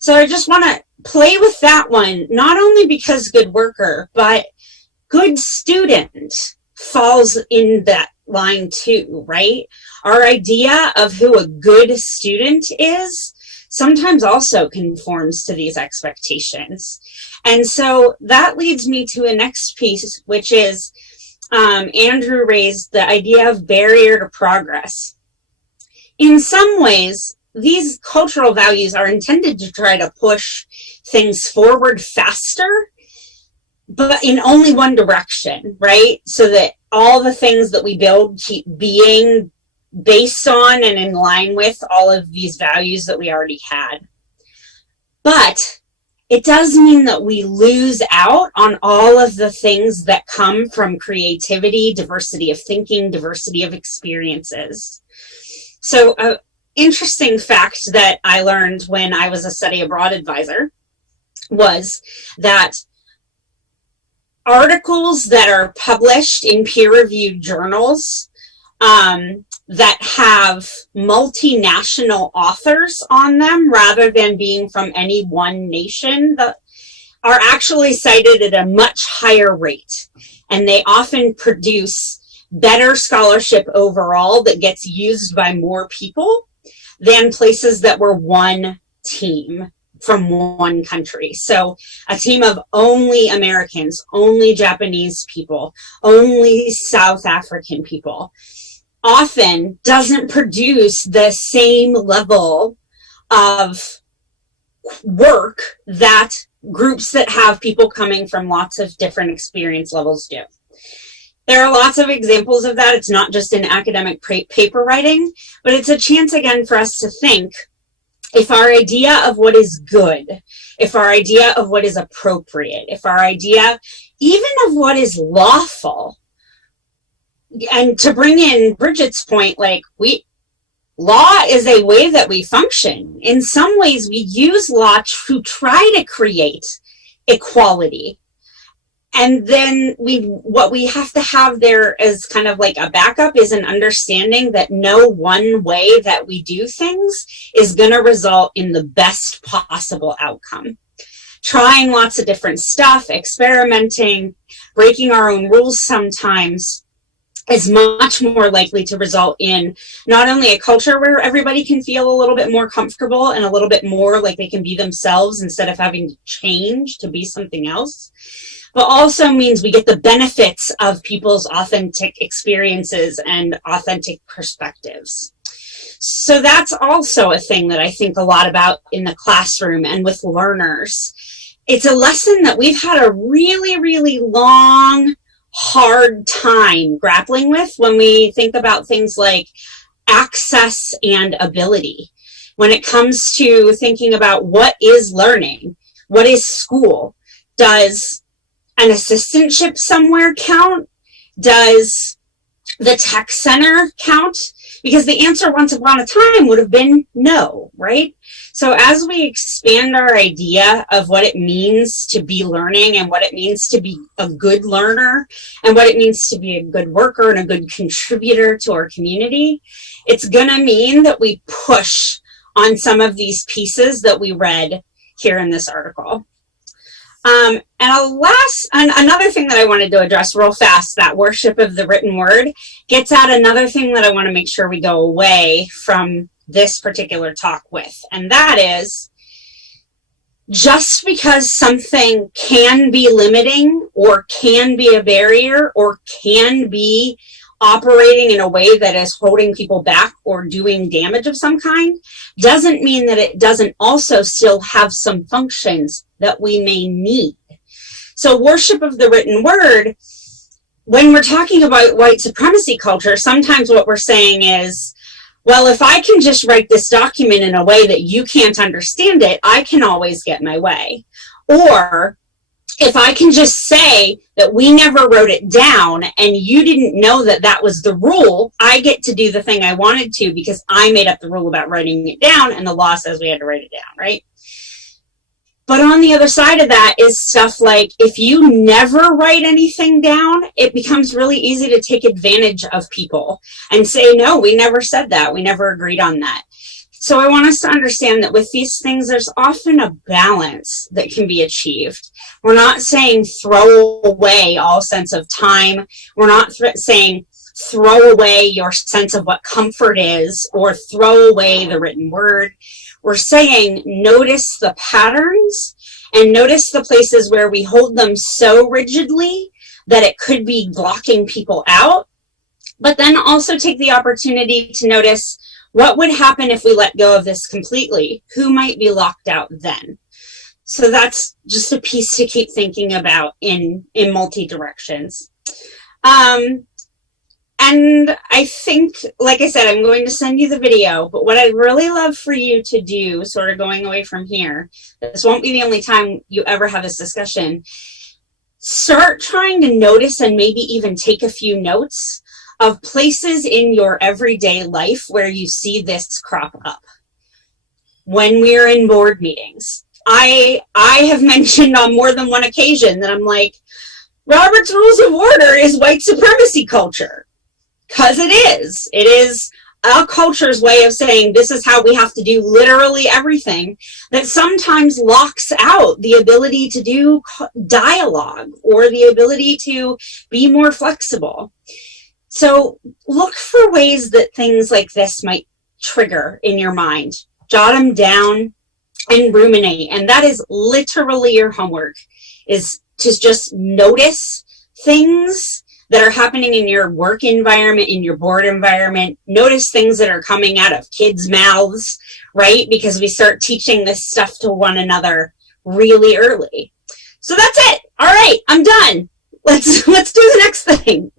So I just want to play with that one, not only because good worker, but good student falls in that line too, right? Our idea of who a good student is sometimes also conforms to these expectations. And so that leads me to a next piece, which is Andrew raised the idea of barrier to progress. In some ways, these cultural values are intended to try to push things forward faster, but in only one direction, right? So that all the things that we build keep being based on and in line with all of these values that we already had. But it does mean that we lose out on all of the things that come from creativity, diversity of thinking, diversity of experiences. So an interesting fact that I learned when I was a study abroad advisor was that articles that are published in peer-reviewed journals that have multinational authors on them, rather than being from any one nation, are actually cited at a much higher rate. And they often produce better scholarship overall that gets used by more people than places that were one team from one country. So a team of only Americans, only Japanese people, only South African people often doesn't produce the same level of work that groups that have people coming from lots of different experience levels do. There are lots of examples of that. It's not just in academic paper writing, but it's a chance again for us to think, if our idea of what is good, if our idea of what is appropriate, if our idea even of what is lawful, and to bring in Bridget's point, like law is a way that we function. In some ways, we use law to try to create equality. And then what we have to have there as kind of like a backup is an understanding that no one way that we do things is going to result in the best possible outcome. Trying lots of different stuff, experimenting, breaking our own rules sometimes is much more likely to result in not only a culture where everybody can feel a little bit more comfortable and a little bit more like they can be themselves instead of having to change to be something else, but also means we get the benefits of people's authentic experiences and authentic perspectives. So that's also a thing that I think a lot about in the classroom and with learners. It's a lesson that we've had a really, really long, hard time grappling with when we think about things like access and ability. When it comes to thinking about what is learning, what is school, does an assistantship somewhere count? Does the tech center count? Because the answer once upon a time would have been no, right? So as we expand our idea of what it means to be learning and what it means to be a good learner and what it means to be a good worker and a good contributor to our community, it's gonna mean that we push on some of these pieces that we read here in this article. And another thing that I wanted to address real fast, that worship of the written word, gets at another thing that I want to make sure we go away from this particular talk with. And that is, just because something can be limiting or can be a barrier or can be operating in a way that is holding people back or doing damage of some kind doesn't mean that it doesn't also still have some functions that we may need. So worship of the written word, when we're talking about white supremacy culture, sometimes what we're saying is, well, if I can just write this document in a way that you can't understand it, I can always get my way. Or if I can just say that we never wrote it down and you didn't know that that was the rule, I get to do the thing I wanted to because I made up the rule about writing it down and the law says we had to write it down, right? But on the other side of that is stuff like, if you never write anything down, it becomes really easy to take advantage of people and say, no, we never said that. We never agreed on that. So I want us to understand that with these things, there's often a balance that can be achieved. We're not saying throw away all sense of time. We're not saying throw away your sense of what comfort is or throw away the written word. We're saying notice the patterns and notice the places where we hold them so rigidly that it could be blocking people out, but then also take the opportunity to notice what would happen if we let go of this completely? Who might be locked out then? So that's just a piece to keep thinking about in multi-directions. And I think, like I said, I'm going to send you the video, but what I'd really love for you to do, sort of going away from here, this won't be the only time you ever have this discussion, start trying to notice and maybe even take a few notes of places in your everyday life where you see this crop up. When we're in board meetings, I have mentioned on more than one occasion that I'm like, Robert's Rules of Order is white supremacy culture. Because it is our culture's way of saying this is how we have to do literally everything, that sometimes locks out the ability to do dialogue or the ability to be more flexible. So look for ways that things like this might trigger in your mind. Jot them down and ruminate. And that is literally your homework, is to just notice things that are happening in your work environment, in your board environment. Notice things that are coming out of kids' mouths, right? Because we start teaching this stuff to one another really early. So that's it. All right, I'm done. Let's do the next thing.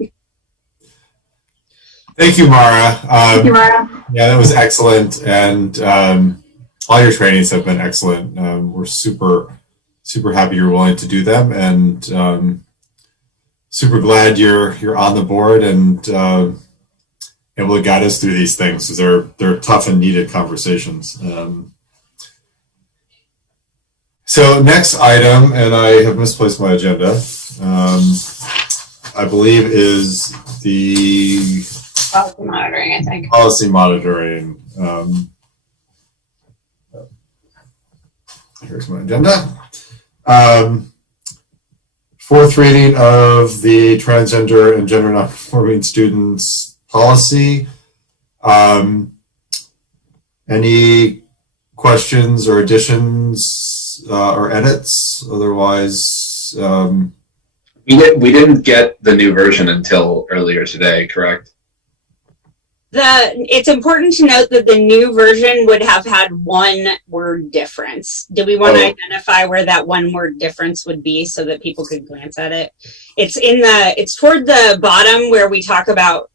Thank you, Mara. Thank you, Mara. Yeah, that was excellent. And all your trainings have been excellent. We're super happy you're willing to do them. And super glad you're on the board and able to guide us through these things, because they're tough and needed conversations. So next item, and I have misplaced my agenda, I believe is the Policy monitoring, I think. Policy monitoring. Here's my agenda. Fourth reading of the transgender and gender nonconforming students policy. Any questions or additions or edits? Otherwise, we didn't get the new version until earlier today, correct? It's important to note that the new version would have had one word difference. Do we want to identify where that one word difference would be so that people could glance at it? It's toward the bottom where we talk about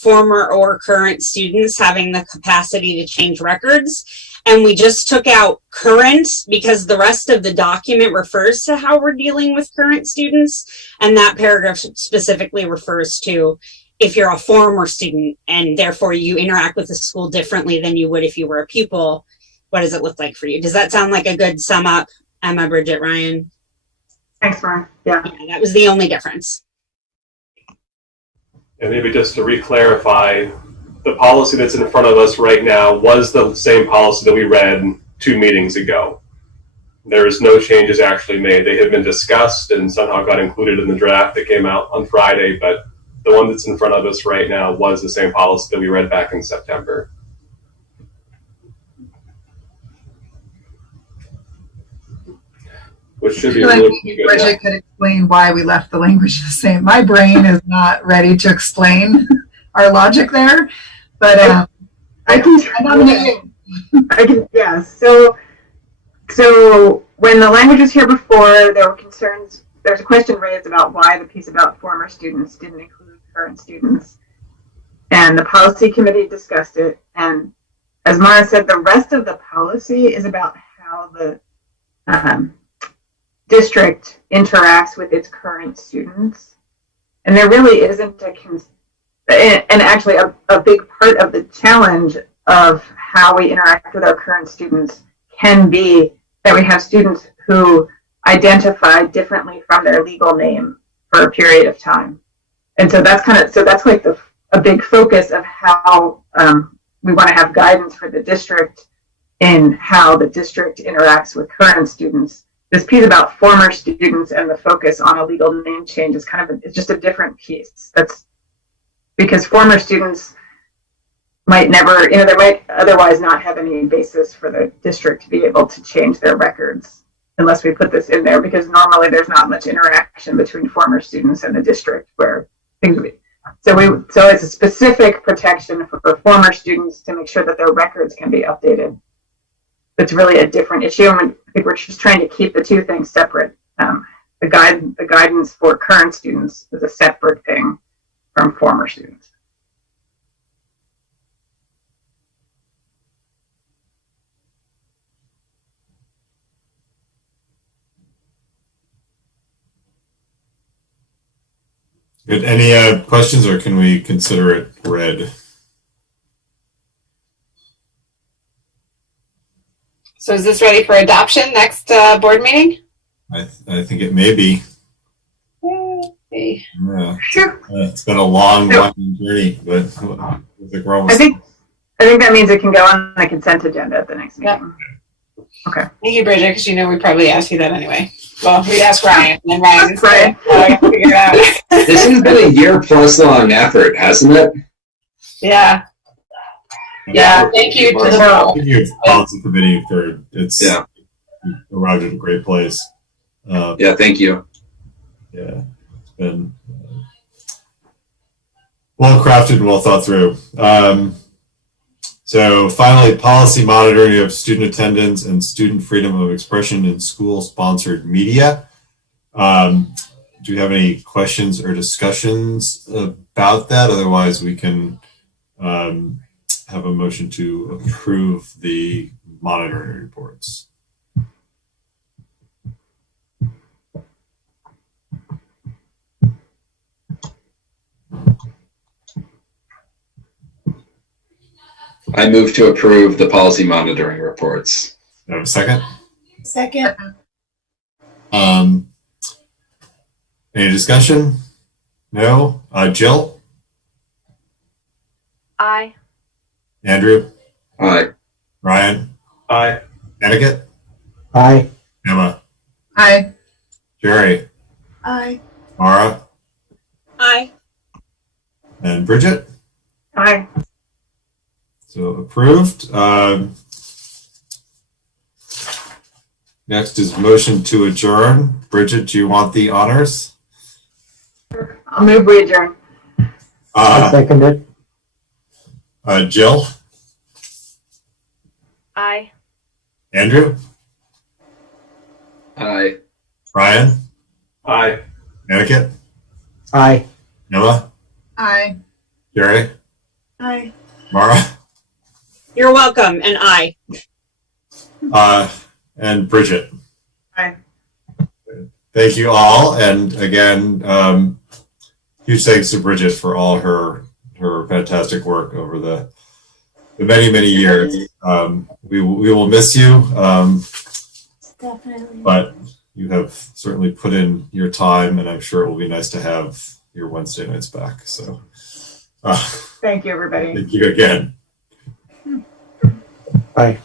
former or current students having the capacity to change records. And we just took out current because the rest of the document refers to how we're dealing with current students. And that paragraph specifically refers to if you're a former student and therefore you interact with the school differently than you would if you were a pupil, what does it look like for you? Does that sound like a good sum up, Emma, Bridget, Ryan? Thanks, Ryan. Yeah, that was the only difference. And maybe just to re-clarify, the policy that's in front of us right now was the same policy that we read 2 meetings ago. There's no changes actually made. They had been discussed and somehow got included in the draft that came out on Friday, but the one that's in front of us right now was the same policy that we read back in September. which should I be feel like really maybe good. Bridget could explain why we left the language the same. My brain is not ready to explain our logic there, but I can I nominate you. yeah. So when the language was here before, there were concerns. There's a question raised about why the piece about former students didn't include current students, and the policy committee discussed it. And as Mara said, the rest of the policy is about how the district interacts with its current students, and there really isn't and actually a big part of the challenge of how we interact with our current students can be that we have students who identify differently from their legal name for a period of time. And so that's like a big focus of how we want to have guidance for the district in how the district interacts with current students. This piece about former students and the focus on a legal name change is it's just a different piece. That's because former students might never, they might otherwise not have any basis for the district to be able to change their records unless we put this in there, because normally there's not much interaction between former students and the district where things would be. So it's a specific protection for former students to make sure that their records can be updated. It's really a different issue. And I think we're just trying to keep the two things separate. The guidance for current students is a separate thing from former students. Good. Any questions, or can we consider it read? So is this ready for adoption next board meeting? I think it may be. Yay. Yeah. Sure. It's been a long journey, but I think we're almost. I think that means it can go on the consent agenda at the next meeting. Okay. Thank you, Bridget, because we probably asked you that anyway. Well, we'd ask Ryan, and then Ryan's Ryan. I got to figure it out. This has been a year-plus long effort, hasn't it? Yeah. Yeah. Thank you to the whole. Thank you, policy committee, for you arrived at a great place. Yeah, thank you. Yeah, it's been well crafted and well thought through. So finally, policy monitoring of student attendance and student freedom of expression in school-sponsored media. Do you have any questions or discussions about that? Otherwise, we can have a motion to approve the monitoring reports. I move to approve the policy monitoring reports. Do I have a second? Second. Any discussion? No? Jill? Aye. Andrew? Aye. Ryan? Aye. Etiquette? Aye. Emma? Aye. Jerry? Aye. Mara? Aye. And Bridget? Aye. So approved. Next is motion to adjourn. Bridget, do you want the honors? I'll move we adjourn. I second it. Jill? Aye. Andrew? Aye. Ryan? Aye. Etiquette? Aye. Emma? Aye. Jerry? Aye. Mara? You're welcome, and aye. And Bridget. Aye. Thank you all. And again, huge thanks to Bridget for all her fantastic work over the many, many years. We will miss you. Definitely. But you have certainly put in your time, and I'm sure it will be nice to have your Wednesday nights back. So Thank you, everybody. thank you again. Bye.